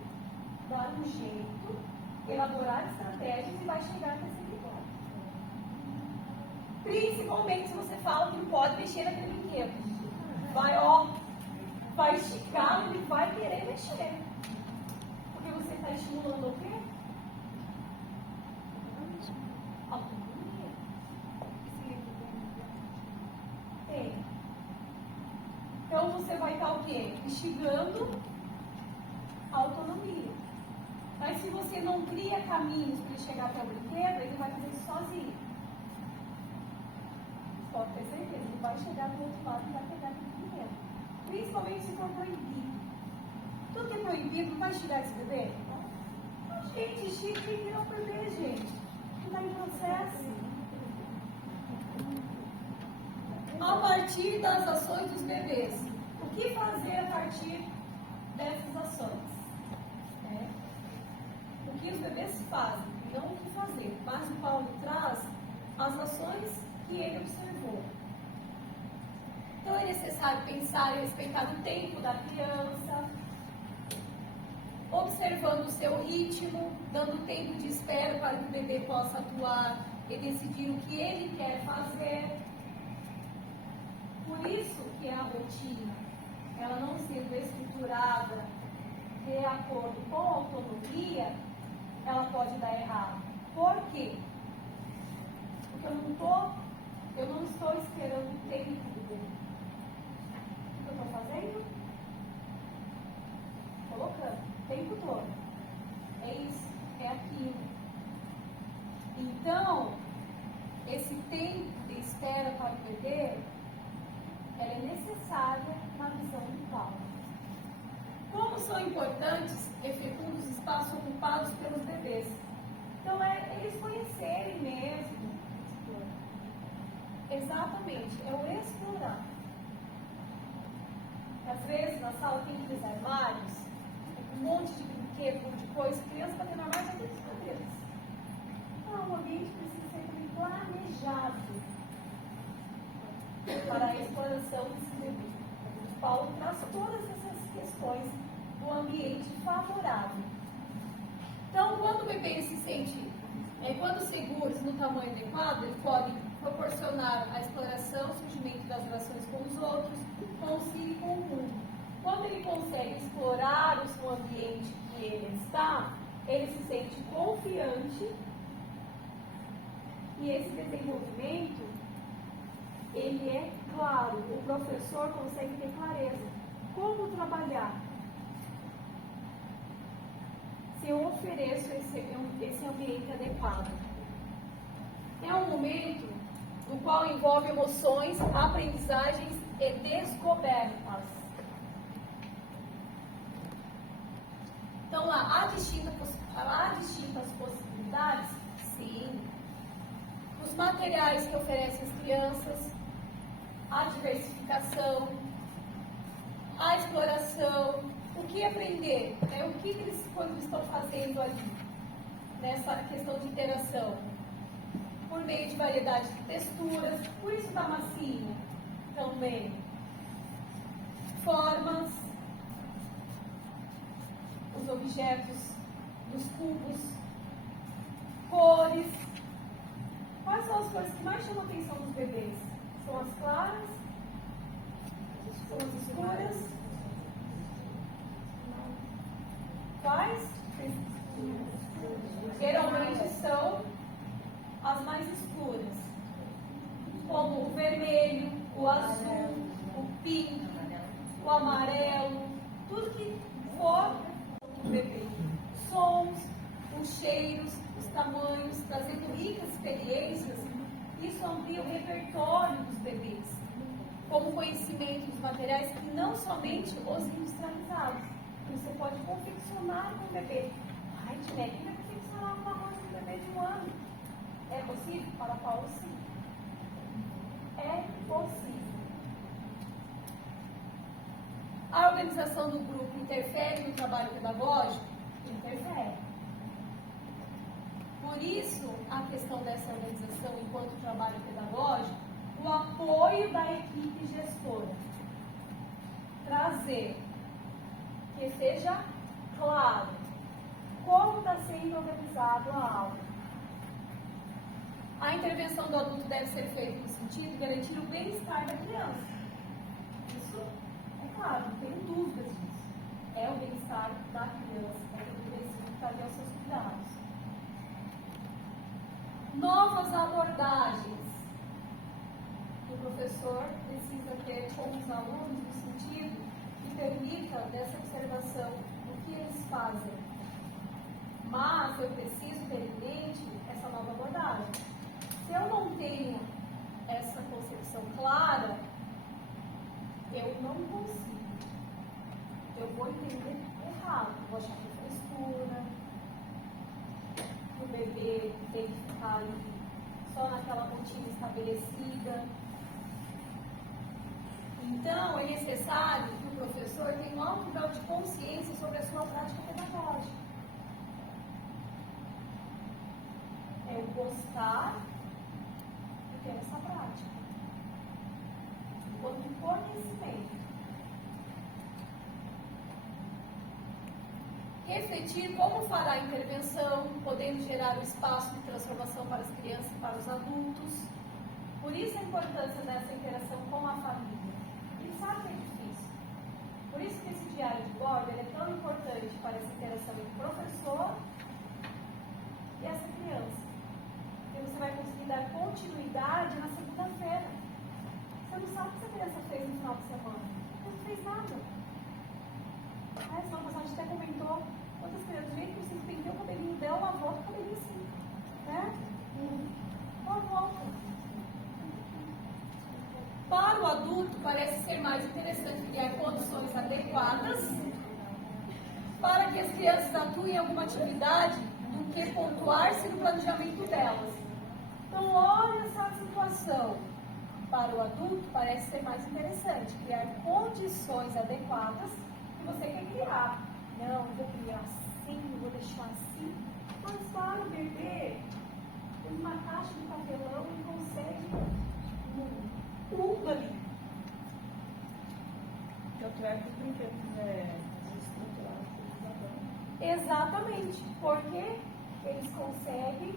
dar um jeito, elaborar estratégias e vai chegar até esse brinquedo. Principalmente se você fala que não pode mexer naquele brinquedo. Vai esticar, ele vai querer mexer. Porque você está estimulando o quê? Autonomia. Tem. Então você vai estar o quê? Instigando a autonomia. Mas se você não cria caminhos para ele chegar até o brinquedo, ele vai fazer isso sozinho. Pode ter certeza, ele vai chegar do outro lado e vai pegar aquele brinquedo. Principalmente se for proibido. Tudo que é proibido não vai estigar esse bebê? Gente, estica e vira o bebê, gente. Não está em processo. A partir das ações dos bebês. O que fazer a partir dessas ações. Né? O que os bebês fazem, não o que fazer, mas o Paulo traz as ações que ele observou. Então é necessário pensar e respeitar o tempo da criança, observando o seu ritmo, dando tempo de espera para que o bebê possa atuar e decidir o que ele quer fazer. Por isso que a rotina, ela não sendo estruturada de acordo com a autonomia, ela pode dar errado. Por quê? Porque eu não estou esperando o tempo do bebê. O que eu estou fazendo? Colocando o tempo todo. É isso, é aquilo. Então, esse tempo de espera para o bebê, ela é necessária na visão do Paulo. Como são importantes e fecundos os espaços ocupados pelos bebês. Então, é eles conhecerem mesmo. Exatamente, é o explorar. Às vezes, na sala tem aqueles armários, um monte de brinquedo, um monte de coisa, criança para ter no armário, vai ter de cadeiras. Então, o ambiente precisa ser também planejado para a exploração desse bebê. O Paulo traz todas essas questões do ambiente favorável. Então, quando o bebê se sente, quando seguros no tamanho adequado, ele pode proporcionar a exploração, o surgimento das relações com os outros, consigo e com o mundo. Quando ele consegue explorar o seu ambiente que ele está, ele se sente confiante e esse desenvolvimento, ele é claro, o professor consegue ter clareza. Como trabalhar? Se eu ofereço esse ambiente adequado. É um momento no qual envolve emoções, aprendizagens e descobertas. Então lá, há distintas possibilidades? Sim. Os materiais que oferecem as crianças, a diversificação, a exploração, o que aprender, o que eles estão fazendo ali, nessa questão de interação, por meio de variedade de texturas, por isso da massinha também, formas, os objetos dos cubos, cores. Quais são as cores que mais chamam a atenção dos bebês? São as claras? São as escuras? Quais? Geralmente são as mais escuras, como o vermelho, o azul, o pink, o amarelo, tudo que for do bebê. Sons, os cheiros, os tamanhos, trazendo ricas experiências, isso amplia o repertório dos bebês, como conhecimento dos materiais que não somente os industrializados. Você pode confeccionar com o bebê. Ai, Tineke, quem vai confeccionar uma coisa com o bebê de 1 ano? É possível? Para Paulo, sim. É possível. A organização do grupo interfere no trabalho pedagógico? Interfere. Por isso, a questão dessa organização enquanto trabalho pedagógico, o apoio da equipe gestora. Trazer que seja claro como está sendo organizado a aula. A intervenção do adulto deve ser feita no sentido de garantir o bem-estar da criança. Isso é claro, não tenho dúvidas disso. É o bem-estar da criança, é o que precisa fazer os seus cuidados. Novas abordagens. O professor precisa ter com os alunos no sentido que permita dessa observação o que eles fazem. Mas eu preciso ter em mente essa nova abordagem. Se eu não tenho essa concepção clara, eu não consigo. Eu vou entender errado. Vou achar que é frescura, que o bebê tem que ficar ali só naquela rotina estabelecida. Então, é necessário que o professor tenha um alto grau de consciência sobre a sua prática pedagógica. É o gostar de ter essa prática. Enquanto conhecimento. Refletir como fará a intervenção, podendo gerar o espaço de transformação para as crianças e para os adultos. Por isso a importância dessa interação com a família. Ele sabe que é difícil. Por isso que esse diário de bordo é tão importante para essa interação entre o professor e essa criança. Porque você vai conseguir dar continuidade na segunda-feira. Você não sabe o que essa criança fez no final de semana. Ela não fez nada. A semana passada a gente até comentou quantas crianças, gente, precisa pentear o cabelinho dela, ela volta o cabelinho assim. Né? Ela volta. Para o adulto, parece ser mais interessante criar condições adequadas para que as crianças atuem em alguma atividade do que pontuar-se no planejamento delas. Então, olha essa situação. Para o adulto, parece ser mais interessante criar condições adequadas que você quer criar. Não, eu vou criar assim, eu vou deixar assim. Mas para o bebê, uma caixa de papelão ele consegue tudo ali. Tanto é que os brinquedos estruturados. Exatamente, porque eles conseguem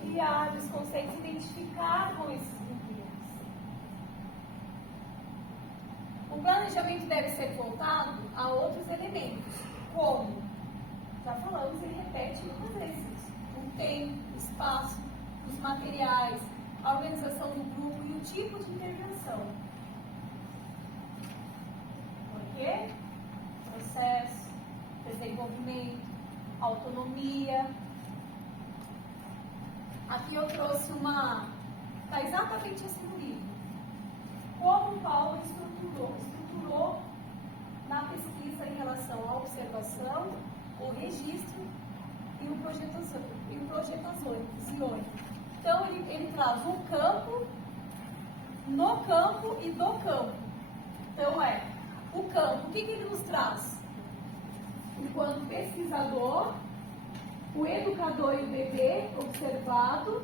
criar, eles conseguem se identificar com esses brinquedos. O planejamento deve ser voltado a outros elementos, como, já falamos e repete muitas vezes, o tempo, o espaço, os materiais, a organização do grupo e o tipo de intervenção. Por quê? Processo, desenvolvimento, autonomia. Aqui eu trouxe está exatamente assim no livro. Como o Paulo estruturou na pesquisa em relação à observação, o registro e o projetações. Então, ele traz um campo, no campo e do campo. Então, o campo. O que ele nos traz? Enquanto pesquisador, o educador e o bebê observado,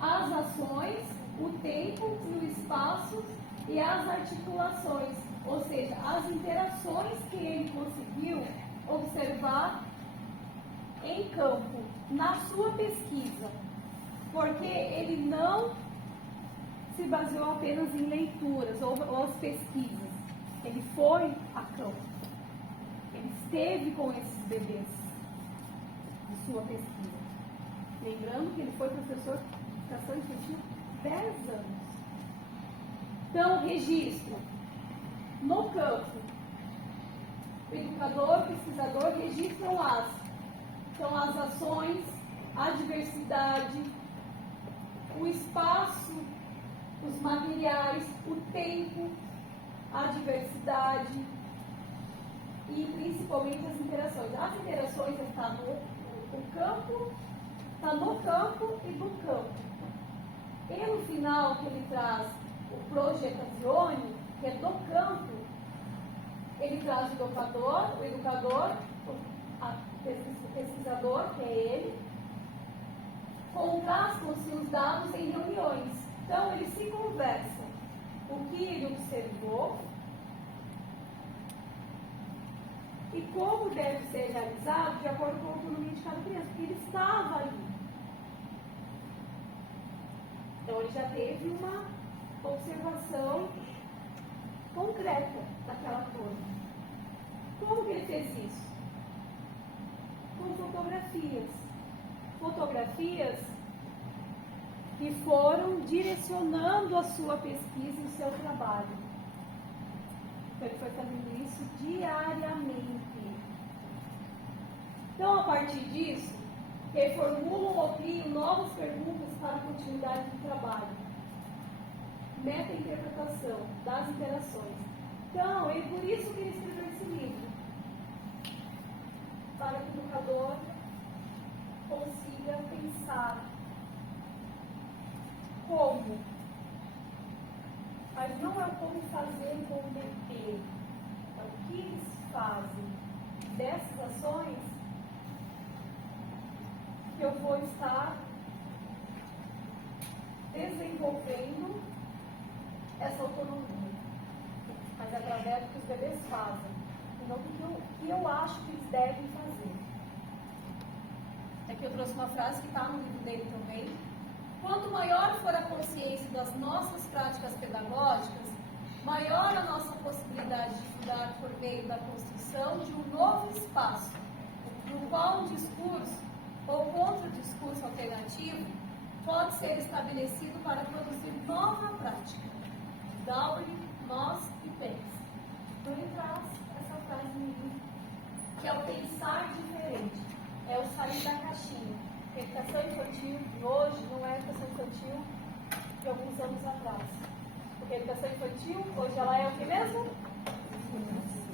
as ações, o tempo e o espaço e as articulações, ou seja, as interações que ele conseguiu observar em campo, na sua pesquisa, porque ele não se baseou apenas em leituras ou as pesquisas, ele foi a campo, ele esteve com esses bebês de sua pesquisa. Lembrando que ele foi professor de educação infantil 10 anos. Então, registro no campo. O educador, o pesquisador registram as ações, a diversidade, o espaço, os materiais, o tempo, a diversidade e principalmente as interações. As interações estão no campo e do campo. E no final que ele traz o projetazione, que é do campo, ele traz o educador, o pesquisador, que é ele, contrastam-se os dados em reuniões. Então, eles se conversam. O que ele observou e como deve ser realizado de acordo com a autonomia de cada criança, porque ele estava ali. Então, ele já teve uma observação concreta daquela coisa. Como que ele fez isso? Com fotografias. Fotografias que foram direcionando a sua pesquisa e o seu trabalho. Então, ele foi fazendo isso diariamente. Então, a partir disso, reformulam ou criam novas perguntas para a continuidade do trabalho. Meta-interpretação das interações. Então, é por isso que ele escreveu esse livro. Para que o educador consiga pensar como mas não é o como fazer com o DP. É o que eles fazem dessas ações que eu vou estar desenvolvendo essa autonomia, mas através do que os bebês fazem, e não do que eu acho que eles devem fazer. Aqui eu trouxe uma frase que está no livro dele também. Quanto maior for a consciência das nossas práticas pedagógicas, maior a nossa possibilidade de estudar por meio da construção de um novo espaço, no qual um discurso ou contra-discurso alternativo pode ser estabelecido para produzir nova prática. Darwin, nós e Pence. Então ele traz essa frase no livro, que é o pensar diferente, é o sair da caixinha. A educação infantil de hoje não é a educação infantil de alguns anos atrás. Porque a educação infantil, hoje ela é o que mesmo?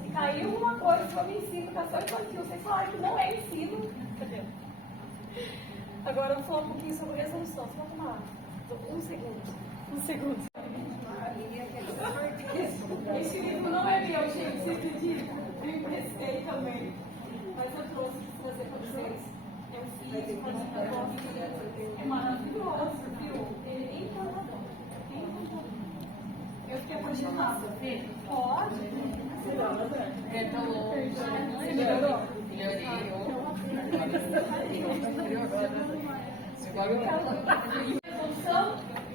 Se caiu uma coisa sobre ensino, educação infantil, vocês falaram que não é ensino. Cadê? Agora eu vou falar um pouquinho sobre resolução. Você vai tomar água? Um segundo. Esse livro não é meu, gente, você acredita? Eu emprestei também. Mas eu trouxe para trazer para vocês. Eu fiz com a é maravilhoso, viu? Ele é encantador. Eu fiquei apaixonada. Pode? É tão longe. Você melhorou?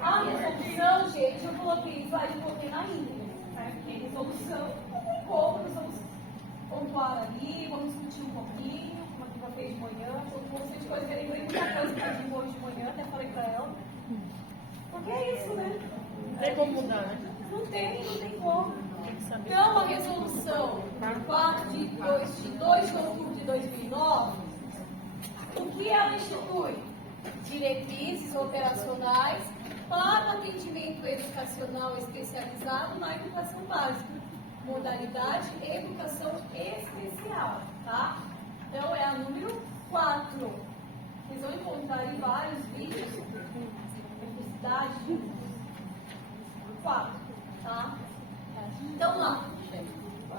A resolução, gente, eu coloquei slide e coloquei na íntegra. Porque resolução não tem como, nós vamos pontuar ali, vamos discutir um pouquinho, como a Kiva fez de manhã, um monte de coisa, eu lembrei muita coisa que eu hoje de manhã, até falei pra ela. Porque é isso, né? Não tem como mudar, né? Não tem como. Então, a resolução 4 de 2 de outubro de 2009, o que ela institui? Diretrizes operacionais para o atendimento educacional especializado na educação básica, modalidade educação especial, tá? Então, é a número 4. Vocês vão encontrar em vários vídeos, necessidade de 4, tá? Então, lá,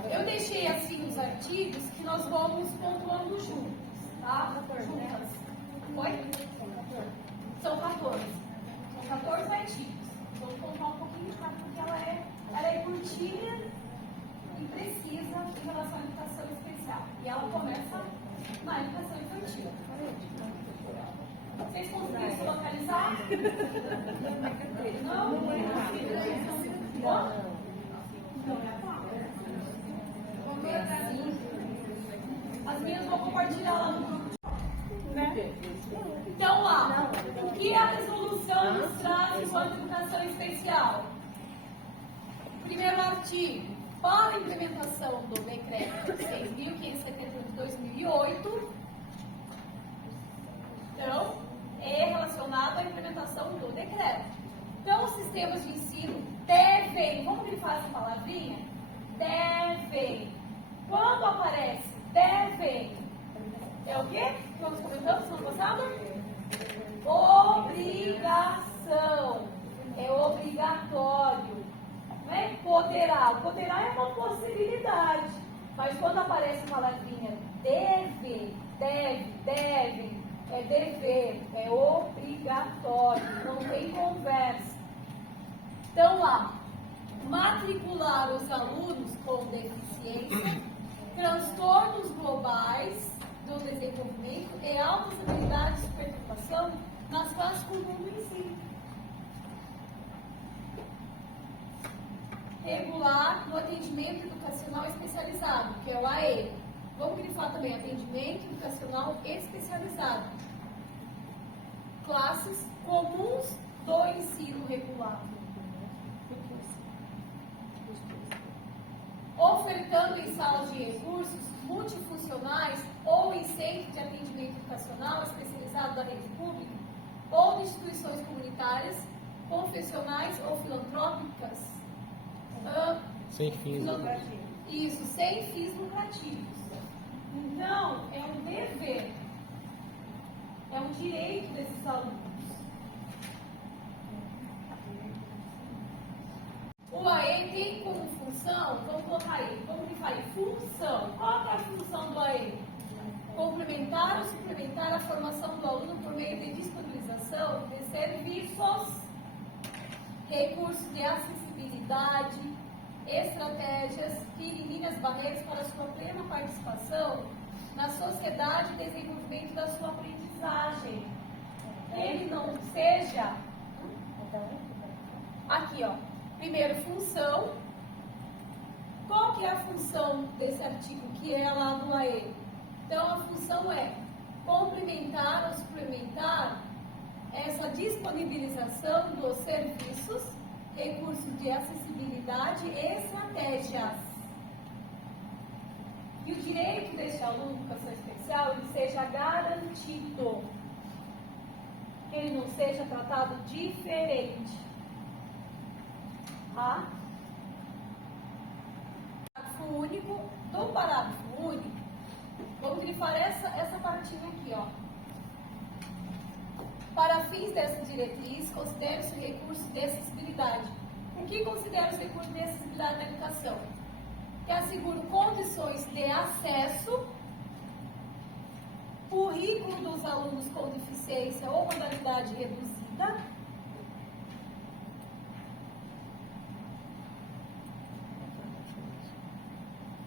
eu deixei assim os artigos que nós vamos pontuando juntos, tá? Juntas. Oi? São 14. São 14 artigos. Vamos pontuar um pouquinho mais, porque ela é curtinha e precisa em relação à educação especial. E ela começa na educação infantil. Vocês conseguiram se localizar? Não? Não? As minhas vou compartilhar lá no grupo. Né? Então, lá, o que a resolução nos traz enquanto educação especial? Primeiro artigo, para a implementação do decreto 6.571 de 2008, então, é relacionado à implementação do decreto. Então, os sistemas de ensino devem, vamos grifar essa palavrinha? Devem. Quando aparece devem, é o quê? Que nós comentamos no passado? Obrigação. É obrigatório. Não é poderá. Poderá é uma possibilidade. Mas quando aparece a palavrinha deve, é dever, é obrigatório. Não tem conversa. Então lá, matricular os alunos com deficiência, transtornos globais do desenvolvimento e altas habilidades de perturbação nas fases comuns do ensino. Regular no atendimento educacional especializado, que é o AE. Vamos grifar também atendimento educacional especializado. Classes comuns do ensino regular. Ofertando em salas de recursos multifuncionais ou em centro de atendimento educacional especializado da rede pública ou de instituições comunitárias, confessionais ou filantrópicas. Sem fins lucrativos. Isso, sem fins lucrativos. Então, é um dever, é um direito desses alunos. O E como função, vamos colocar aí, vamos grifar aí, função. Qual é a função do AE? Complementar ou suplementar a formação do aluno por meio de disponibilização de serviços, recursos de acessibilidade, estratégias que eliminem as barreiras para a sua plena participação na sociedade e desenvolvimento da sua aprendizagem. Ele não seja... Aqui, ó. Primeiro, função. Qual que é a função desse artigo, que é lá do AE? Então, a função é complementar ou suplementar essa disponibilização dos serviços, recursos de acessibilidade e estratégias. E o direito deste aluno de educação especial ele seja garantido, que ele não seja tratado diferente. Tá? Parágrafo único. Do parágrafo único, vamos grifar essa partinha aqui, ó. Para fins dessa diretriz, considere-se o recurso de acessibilidade. O que considera-se o recurso de acessibilidade na educação? Que assegura condições de acesso, currículo dos alunos com deficiência ou modalidade reduzida,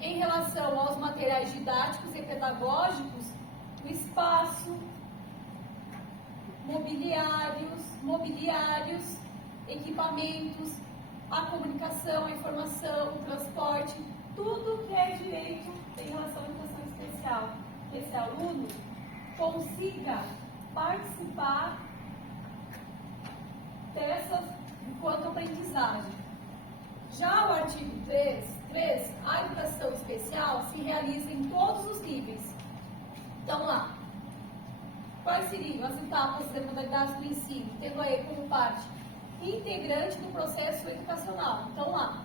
em relação aos materiais didáticos e pedagógicos, o espaço, mobiliários, equipamentos, a comunicação, a informação, o transporte, tudo que é direito em relação à educação especial. Que esse aluno consiga participar dessas enquanto aprendizagem. Já o artigo 3, a educação especial se realiza em todos os níveis. Então lá, quais seriam as etapas das modalidades do ensino, tendo aí como parte integrante do processo educacional? Então lá,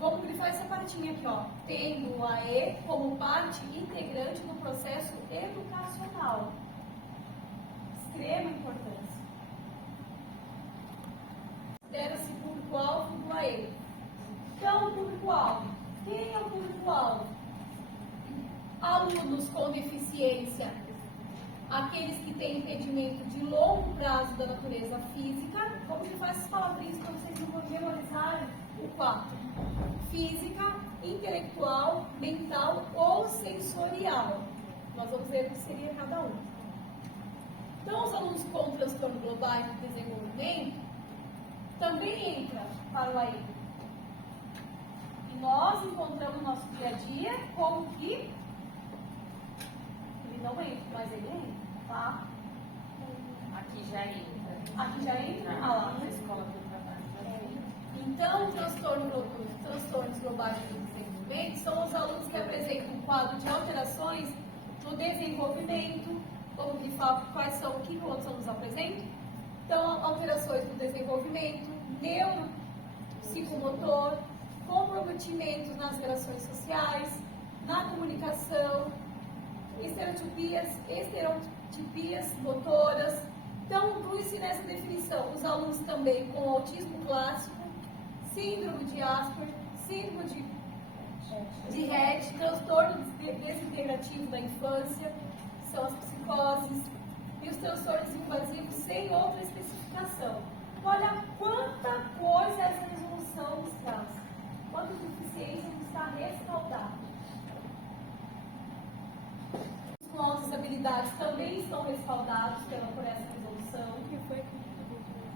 vamos grifar essa partinha aqui, ó, tendo a E como parte integrante do processo educacional. Extrema importância. Considera-se público-alvo do AE. Então, o público-alvo. Quem é o público-alvo? Alunos com deficiência, aqueles que têm impedimento de longo prazo da natureza física. Vamos grifar essas palavrinhas para vocês memorizarem o 4. Física, intelectual, mental ou sensorial. Nós vamos ver o que seria cada um. Então, os alunos com transtorno global de desenvolvimento também entram para o AE. E nós encontramos no nosso dia a dia como que ele não entra, mas ele entra, tá? Aqui já entra. Aqui já entra? Na escola do trabalho. Então, transtornos globais de desenvolvimento são os alunos que apresentam um quadro de alterações no desenvolvimento. Vamos grifar quais são, o que os outros alunos apresentam? Então, alterações no desenvolvimento, neuropsicomotor, comprometimentos nas relações sociais, na comunicação, estereotipias motoras. Então, inclui-se nessa definição os alunos também com autismo clássico, síndrome de Asperger, síndrome de Rett, transtorno desintegrativo da infância, são as psicoses, e os transtornos invasivos sem outra especificação. Olha quanta coisa essa resolução nos traz, quantas deficiências nos está respaldado. Os com altas habilidades também estão respaldados por essa resolução.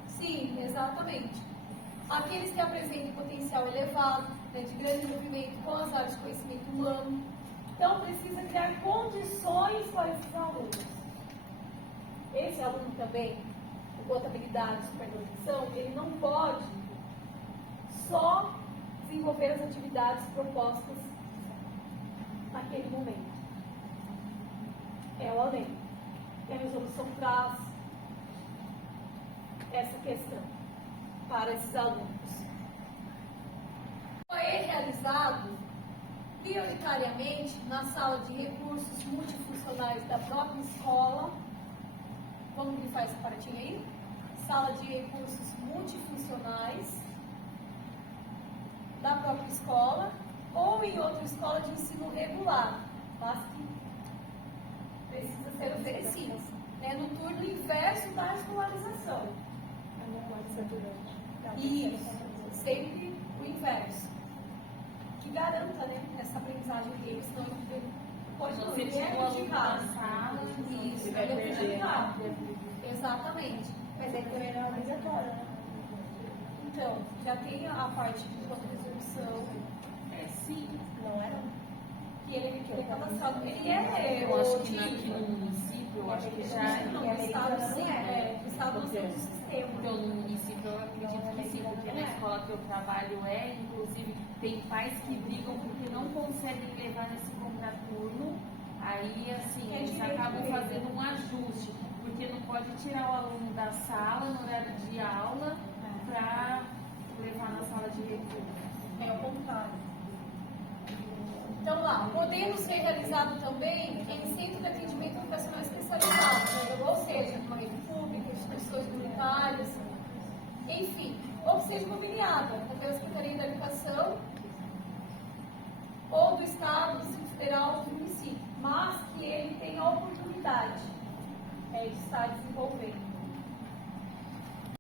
Sim, exatamente. Aqueles que apresentam potencial elevado, de grande envolvimento com as áreas de conhecimento humano. Então, precisa criar condições para esses alunos. Esse aluno também, enquanto habilidade de supervisão, ele não pode só desenvolver as atividades propostas naquele momento. É o além. E a resolução traz essa questão para esses alunos. É realizado prioritariamente na sala de recursos multifuncionais da própria escola. Vamos grifar essa partinha aí? Sala de recursos multifuncionais da própria escola ou em outra escola de ensino regular, mas que precisa ser oferecidas, né, no turno inverso da escolarização. Isso, sempre o inverso. Que garanta, né, essa aprendizagem deles, não pode não Você ser chegou a de na casa. sala, Isso, vai perder. Exatamente. Mas aí também não é obrigatório, né? Então, já tem a parte de resolução, Sim. Não é? que ele é cadastrado. Ele é Eu acho que aqui no município, eu acho que já não, no estado sim, no estado nós temos um sistema. Então, no município, eu acredito que sim, porque na escola que eu trabalho inclusive, tem pais que brigam porque não conseguem levar nesse contraturno, aí, assim, eles acabam fazendo um ajuste, porque não pode tirar o aluno da sala no horário de aula para levar na sala de recurso. É o contrário. Então, lá, podendo ser realizado também em centro de atendimento educacional especializado, né? Ou seja, uma rede pública, instituições comunitárias, enfim, ou seja mobiliada pela Secretaria da Educação ou do Estado, do Distrito Federal ou do município, mas que ele tenha a oportunidade de estar desenvolvendo.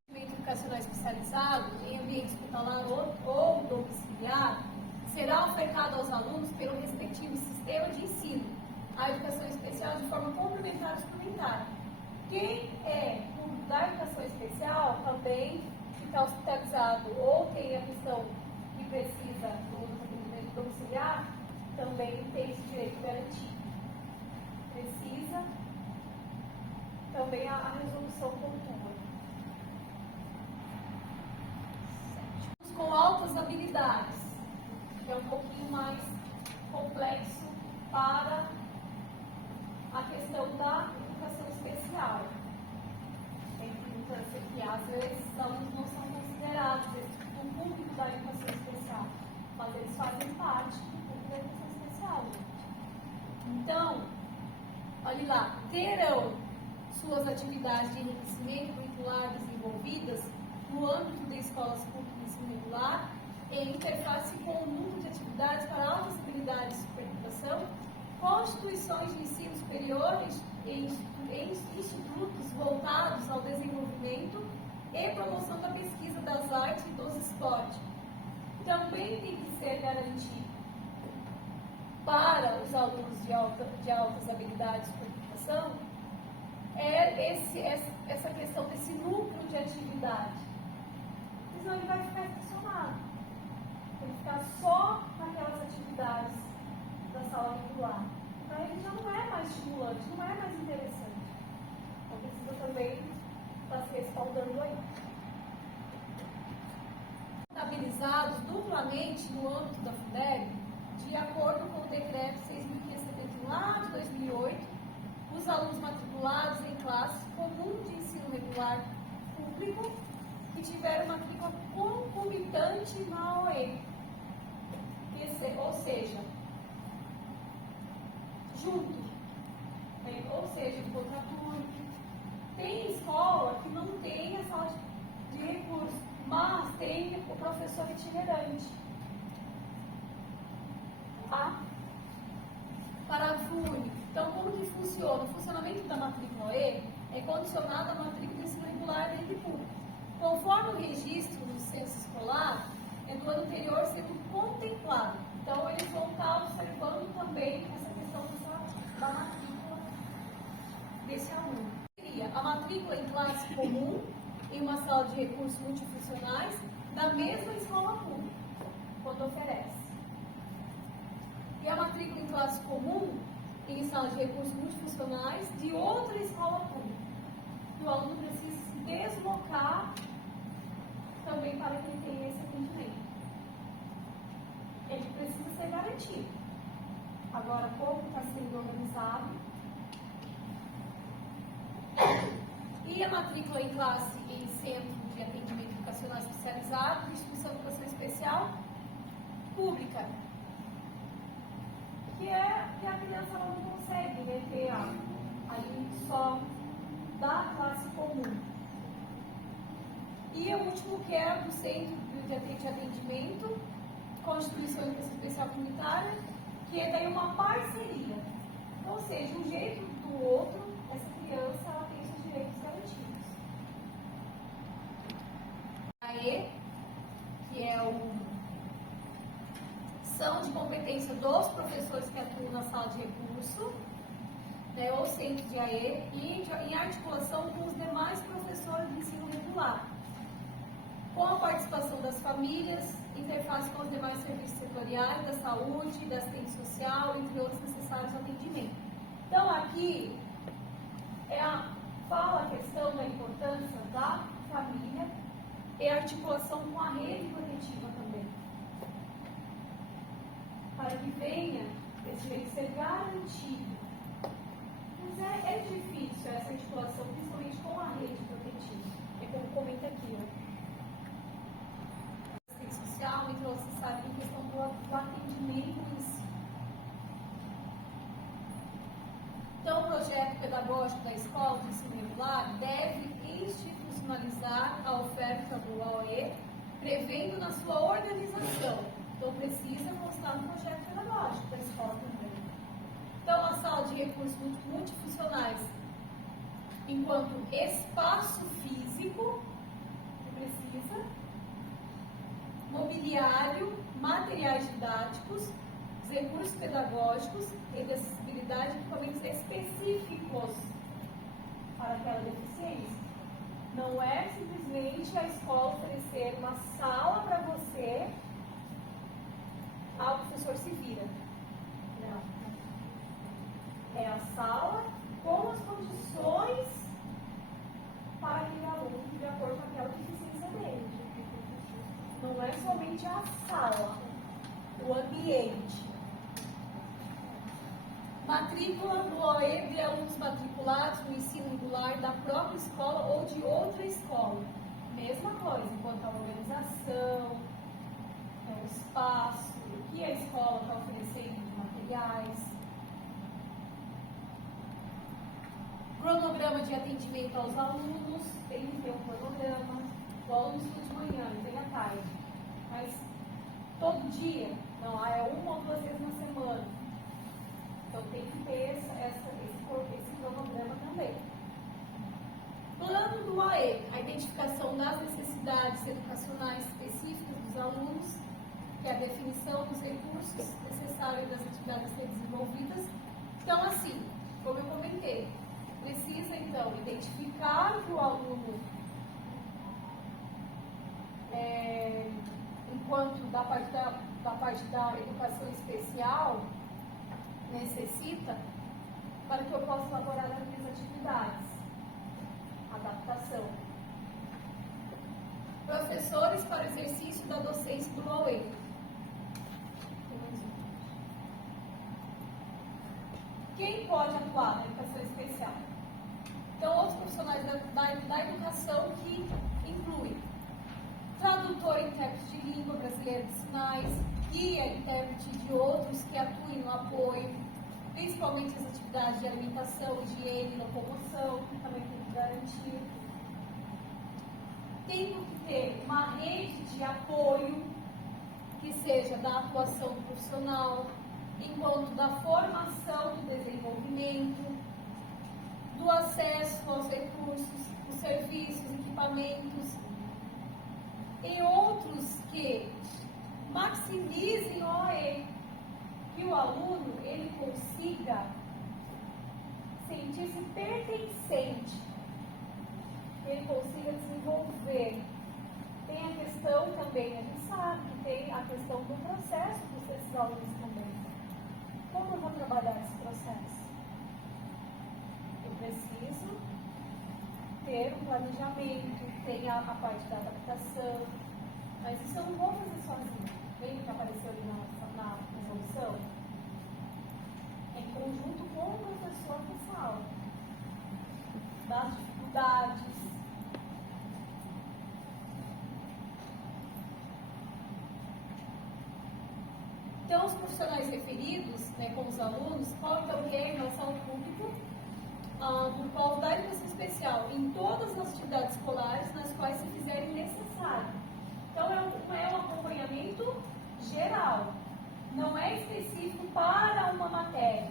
O atendimento educacional especializado em ambiente hospitalar ou domiciliar será ofertado aos alunos pelo respectivo sistema de ensino, a educação especial de forma complementar ou suplementar. Quem é público da educação especial também está hospitalizado ou tem a questão que precisa do atendimento domiciliar, também tem esse direito garantido. Precisa também a resolução contua. Com altas habilidades, que é um pouquinho mais complexo para a questão da educação especial. Tem importância que às vezes os alunos não são considerados do público da educação especial, mas eles fazem parte do público da educação especial. Então, olhe lá, terão suas atividades de enriquecimento curricular desenvolvidas no âmbito de escolas públicas de ensino regular, em interface com o núcleo de atividades para altas habilidades de supereducação, constituições de ensino superior em institutos voltados ao desenvolvimento e promoção da pesquisa das artes e dos esportes. Também tem que ser garantido para os alunos de altas habilidades de supereducação essa questão desse núcleo de atividade. Senão ele vai ficar estacionado. Ele ficar só naquelas atividades da sala regular. Para ele já não é mais estimulante, não é mais interessante. Então precisa também estar se respaldando aí. Estabilizados duplamente no âmbito da FUNDEB, de acordo com o decreto 6.571 lá de 2008, os alunos matriculados em classe comum de ensino regular público que tiveram matrícula concomitante na OE, ou seja, junto, ou seja, de contraturno. Tem escola que não tem a sala de recursos, mas tem o professor itinerante. Parágrafo único. Então, como que funciona? O funcionamento da matrícula OE é condicionado à matrícula de ensino regular da rede pública. Conforme o registro do censo escolar, é do ano anterior sendo contemplado. Então, eles vão estar observando também essa questão da matrícula desse aluno. Seria a matrícula em classe comum, em uma sala de recursos multifuncionais, da mesma escola pública, quando oferece. E a matrícula em classe comum, em sala de recursos multifuncionais, de outra escola pública. E o aluno precisa se deslocar também para que ele tenha esse atendimento. Ele precisa ser garantido. Agora, como está sendo organizado? E a matrícula em classe em centro de atendimento educacional especializado, instituição de educação especial pública, que é que a criança ela não consegue ter ali só da classe comum. E o último que é do centro de atendimento constituição de educação especial comunitária, que é daí uma parceria. Então, ou seja, um jeito do outro, essa criança ela tem seus direitos garantidos. AE, que é são de competência dos professores que atuam na sala de recurso, né, ou centro de AE, e em articulação com os demais professores de ensino regular, com a participação das famílias, interface com os demais serviços setoriais, da saúde, da assistência social, entre outros necessários atendimento. Então, aqui fala a questão da importância da família e articulação com a rede protetiva também, para que venha esse direito ser garantido. Mas é difícil essa articulação, principalmente com a rede protetiva. É como comenta aqui, né? Assistência social, então você sabe a questão do atendimento em si. Então, o projeto pedagógico da escola de ensino regular deve institucionalizar a oferta do AOE, prevendo na sua organização. Então, precisa constar no projeto pedagógico da escola também. Então, a sala de recursos multifuncionais, enquanto espaço físico, que precisa, mobiliário, materiais didáticos, os recursos pedagógicos e de acessibilidade de equipamentos específicos para aquela deficiência. Não é simplesmente a escola oferecer uma sala para você, o professor se vira. Não. É a sala com as condições para aquele aluno de acordo com aquela deficiência dele. Não é somente a sala, o ambiente. Matrícula do OE de alunos matriculados no ensino regular da própria escola ou de outra escola. Mesma coisa, enquanto a organização, o espaço, o que a escola está oferecendo de materiais. Cronograma de atendimento aos alunos, tem que ter um cronograma. O aluno estuda de manhã, tem à tarde. Mas todo dia? Não, é uma ou duas vezes na semana. Então tem que ter esse cronograma também. Plano do AE, a identificação das necessidades educacionais específicas dos alunos, que é a definição dos recursos necessários das atividades a serem desenvolvidas. Então, assim, como eu comentei, precisa então identificar o que o aluno, enquanto da parte da educação especial, necessita, para que eu possa elaborar as minhas atividades. Adaptação. Professores para exercício da docência do AOE. Quem pode atuar na educação especial? Então, outros profissionais da educação que incluem tradutor e intérprete de língua brasileira de sinais, guia e intérprete de outros que atuem no apoio, principalmente as atividades de alimentação, higiene e locomoção, que também tem que garantir. Tem que ter uma rede de apoio que seja da atuação do profissional, enquanto da formação do desenvolvimento, do acesso aos recursos, os serviços, equipamentos, e outros que maximizem o OE, que o aluno ele consiga sentir-se pertencente, que ele consiga desenvolver. Tem a questão também, a gente sabe que tem a questão do processo desses alunos também. Como eu vou trabalhar esse processo? Eu preciso ter um planejamento, tem a parte da adaptação, mas isso eu não vou fazer sozinho. Vem o que apareceu ali na resolução? Em conjunto com o professor da sala, das dificuldades. Então, os profissionais referidos, né, como os alunos, podem ter em relação ao público do polo da educação especial em todas as atividades escolares nas quais se fizerem necessário. Então, é um acompanhamento geral. Não é específico para uma matéria,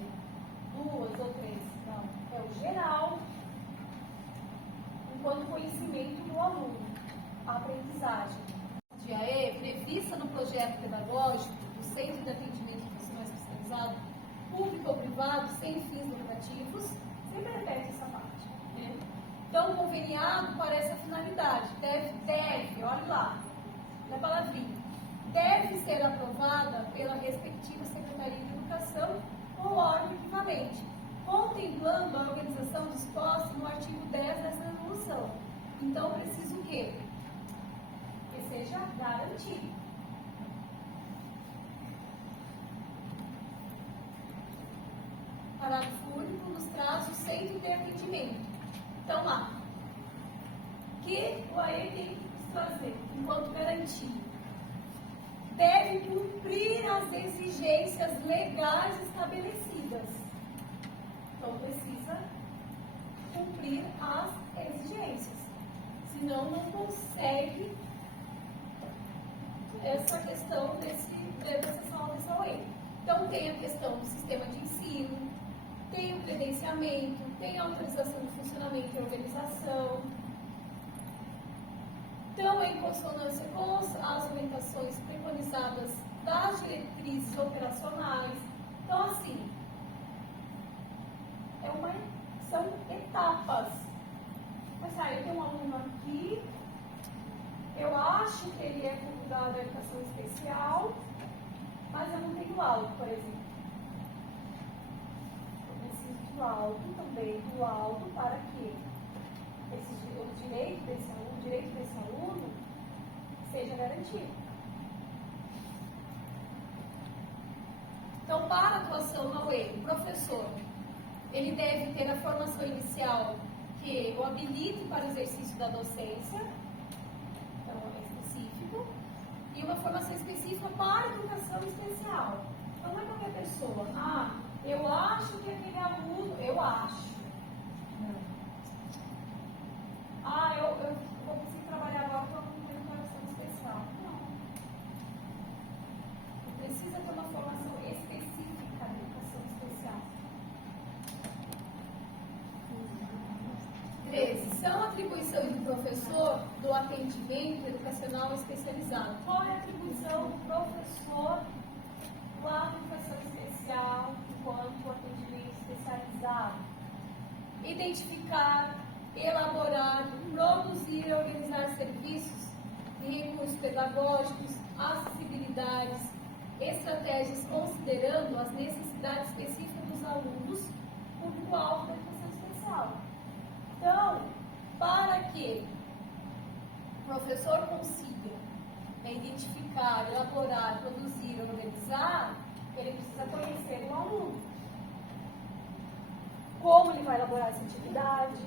2 ou 3, não. É o geral, enquanto conhecimento do aluno, a aprendizagem. De AE, prevista no projeto pedagógico do Centro de Atendimento Profissional Especializado, público ou privado, sem fins lucrativos, sempre repete essa parte, né? Então, conveniado para essa finalidade, deve, olha lá, na palavrinha, deve ser aprovada pela respectiva Secretaria de Educação ou órgão equivalente, contemplando a organização disposta no artigo 10 dessa resolução. Então, preciso o quê? Que seja garantido. Parágrafo único nos traz o centro de atendimento. Então, lá, que o AE tem que trazer enquanto garantia? Deve cumprir as exigências legais estabelecidas. Então, precisa cumprir as exigências. Senão, não consegue essa questão dessa sala dessa lei. Então, tem a questão do sistema de ensino, tem o credenciamento, tem a autorização de funcionamento e organização. Então, é em consonância com as orientações preconizadas das diretrizes operacionais. Então, assim, são etapas. Mas, eu tenho um aluno aqui, eu acho que ele é da educação especial, mas eu não tenho aula, por exemplo. Eu preciso do laudo também, do laudo para que o direito desse aluno seja garantido. Então, para a atuação na UEM, o professor, ele deve ter a formação inicial que o habilite para o exercício da docência, então é específico, e uma formação específica para a educação especial. Então, não é qualquer pessoa. Eu acho que aquele aluno, eu acho. Eu vou conseguir trabalhar agora com a educação especial. Não. Precisa ter uma formação específica de educação especial. 13. São atribuições do professor do atendimento educacional especializado. Qual é a atribuição do professor lá na educação especial enquanto atendimento especializado? Identificar, elaborar, produzir e organizar serviços e recursos pedagógicos, acessibilidades, estratégias considerando as necessidades específicas dos alunos, público-alvo da educação especial. Então, para que o professor consiga identificar, elaborar, produzir, organizar, ele precisa conhecer o aluno. Como ele vai elaborar essa atividade?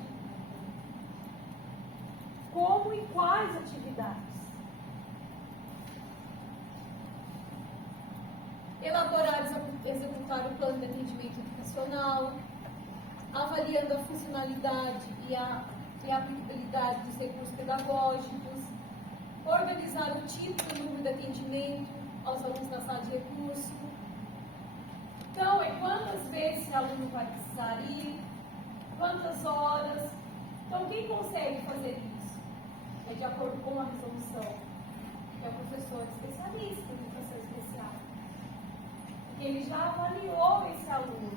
Como e quais atividades? Elaborar e executar o plano de atendimento educacional, avaliando a funcionalidade e a aplicabilidade dos recursos pedagógicos, organizar o tipo e número de atendimento aos alunos da sala de recurso. Então, quantas vezes esse aluno vai precisar ir, quantas horas. Então, quem consegue fazer isso? É de acordo com a resolução. É o professor especialista em educação especial. Porque ele já avaliou esse aluno.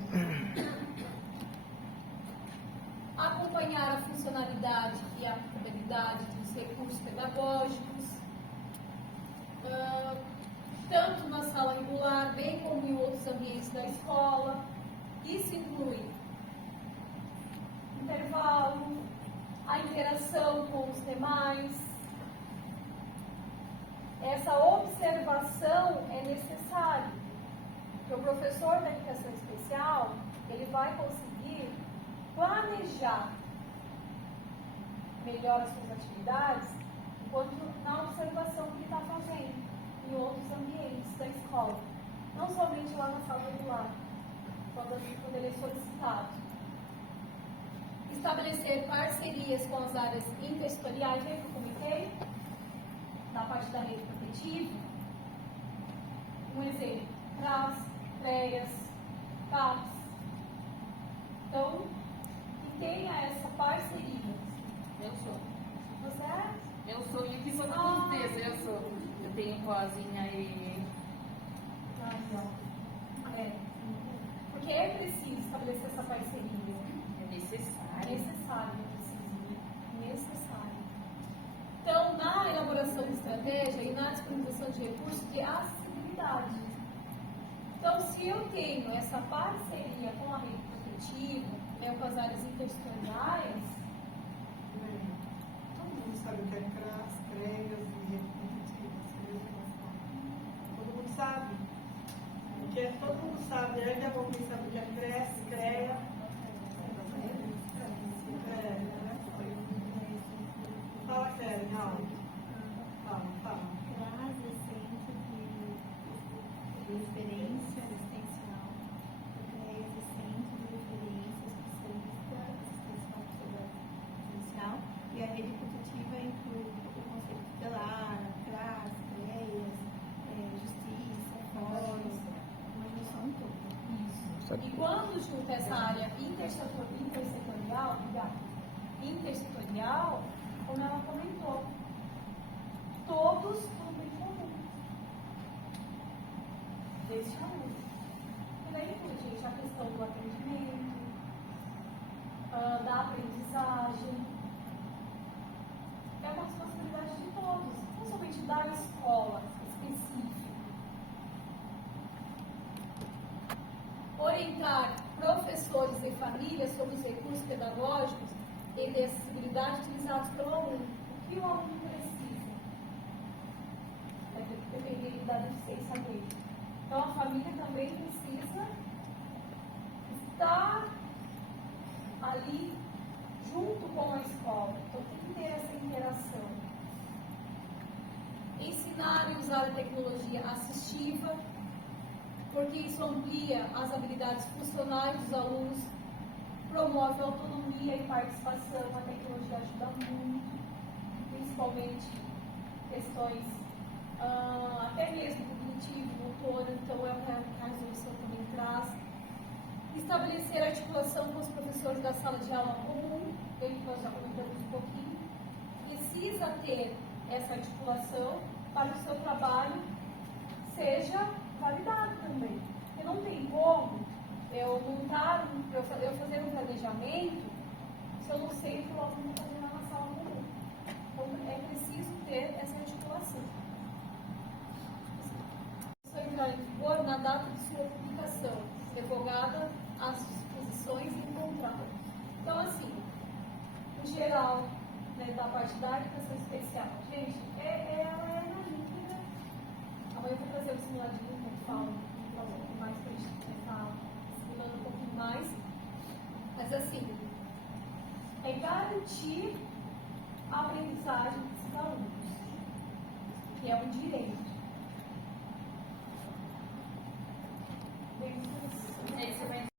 Acompanhar a funcionalidade e a aplicabilidade dos recursos pedagógicos, tanto na sala regular, bem como em outros ambientes da escola. Isso inclui intervalo, a interação com os demais. Essa observação é necessária, porque o professor da educação especial, ele vai conseguir planejar melhor as suas atividades enquanto na observação que ele está fazendo em outros ambientes da escola, não somente lá na sala regular, quando ele é solicitado. Estabelecer parcerias com as áreas intersetoriais, que eu comentei, na parte da rede protetiva. Um exemplo, CRAS, CREAS, CAPS. Então, que tenha essa parceria. Eu sou. Você é? Eu sou, e aqui sou com certeza, eu sou. Eu tenho pozinha e. É. Porque é preciso estabelecer essa parceria. É necessário. É necessário, é necessário. Então, na elaboração de estratégia e na disponibilização de recursos, de acessibilidade. Então, se eu tenho essa parceria com a rede protetiva, com as áreas intersetoriais, todo mundo sabe o que é CRAS, CREAS e rede protetiva. Todo mundo sabe. Porque todo mundo sabe, ainda bom quem sabe o que é CRES, CREA. Fala, Kelly, não. Fala. CRAS é Centro de Referência Assistencial. O CREAS é Centro de Referência Especialista Assistencial. E a rede protetiva inclui o conceito tutelar, CRAS, CREAS, justiça, fórum, uma junção toda. isso. E quando junta essa área intersectorial, como ela comentou, todos tudo em comum. Deste aluno. E daí inclui, gente, a questão do atendimento, da aprendizagem. É uma responsabilidade de todos, não somente da escola específica. Orientar professores e famílias sobre os recursos pedagógicos e de acessibilidade utilizados pelo aluno. O que o aluno precisa? Vai depender da deficiência dele. Então, a família também precisa estar ali junto com a escola. Então, tem que ter essa interação. Ensinar e usar a tecnologia assistiva, porque isso amplia as habilidades funcionais dos alunos, promove autonomia e participação. A tecnologia ajuda muito, principalmente questões até mesmo cognitivo, motora, então é o que a resolução também traz. Estabelecer articulação com os professores da sala de aula comum, que nós já comentamos um pouquinho. Precisa ter essa articulação para que o seu trabalho seja validado também. Porque não tem como eu montar, eu fazer um planejamento se eu não sei o que o aluno está fazendo na sala comum. Então é preciso ter essa articulação. Isso vai entrar em vigor na data de sua publicação, revogada as disposições encontradas. Então, assim, o geral, né, da parte da educação especial, gente, ela é na líquida. Amanhã eu vou trazer o simuladinho que eu falo um pouco mais para a gente estar simulando um pouquinho mais. Mas, assim, é garantir a aprendizagem desses alunos, que é um direito.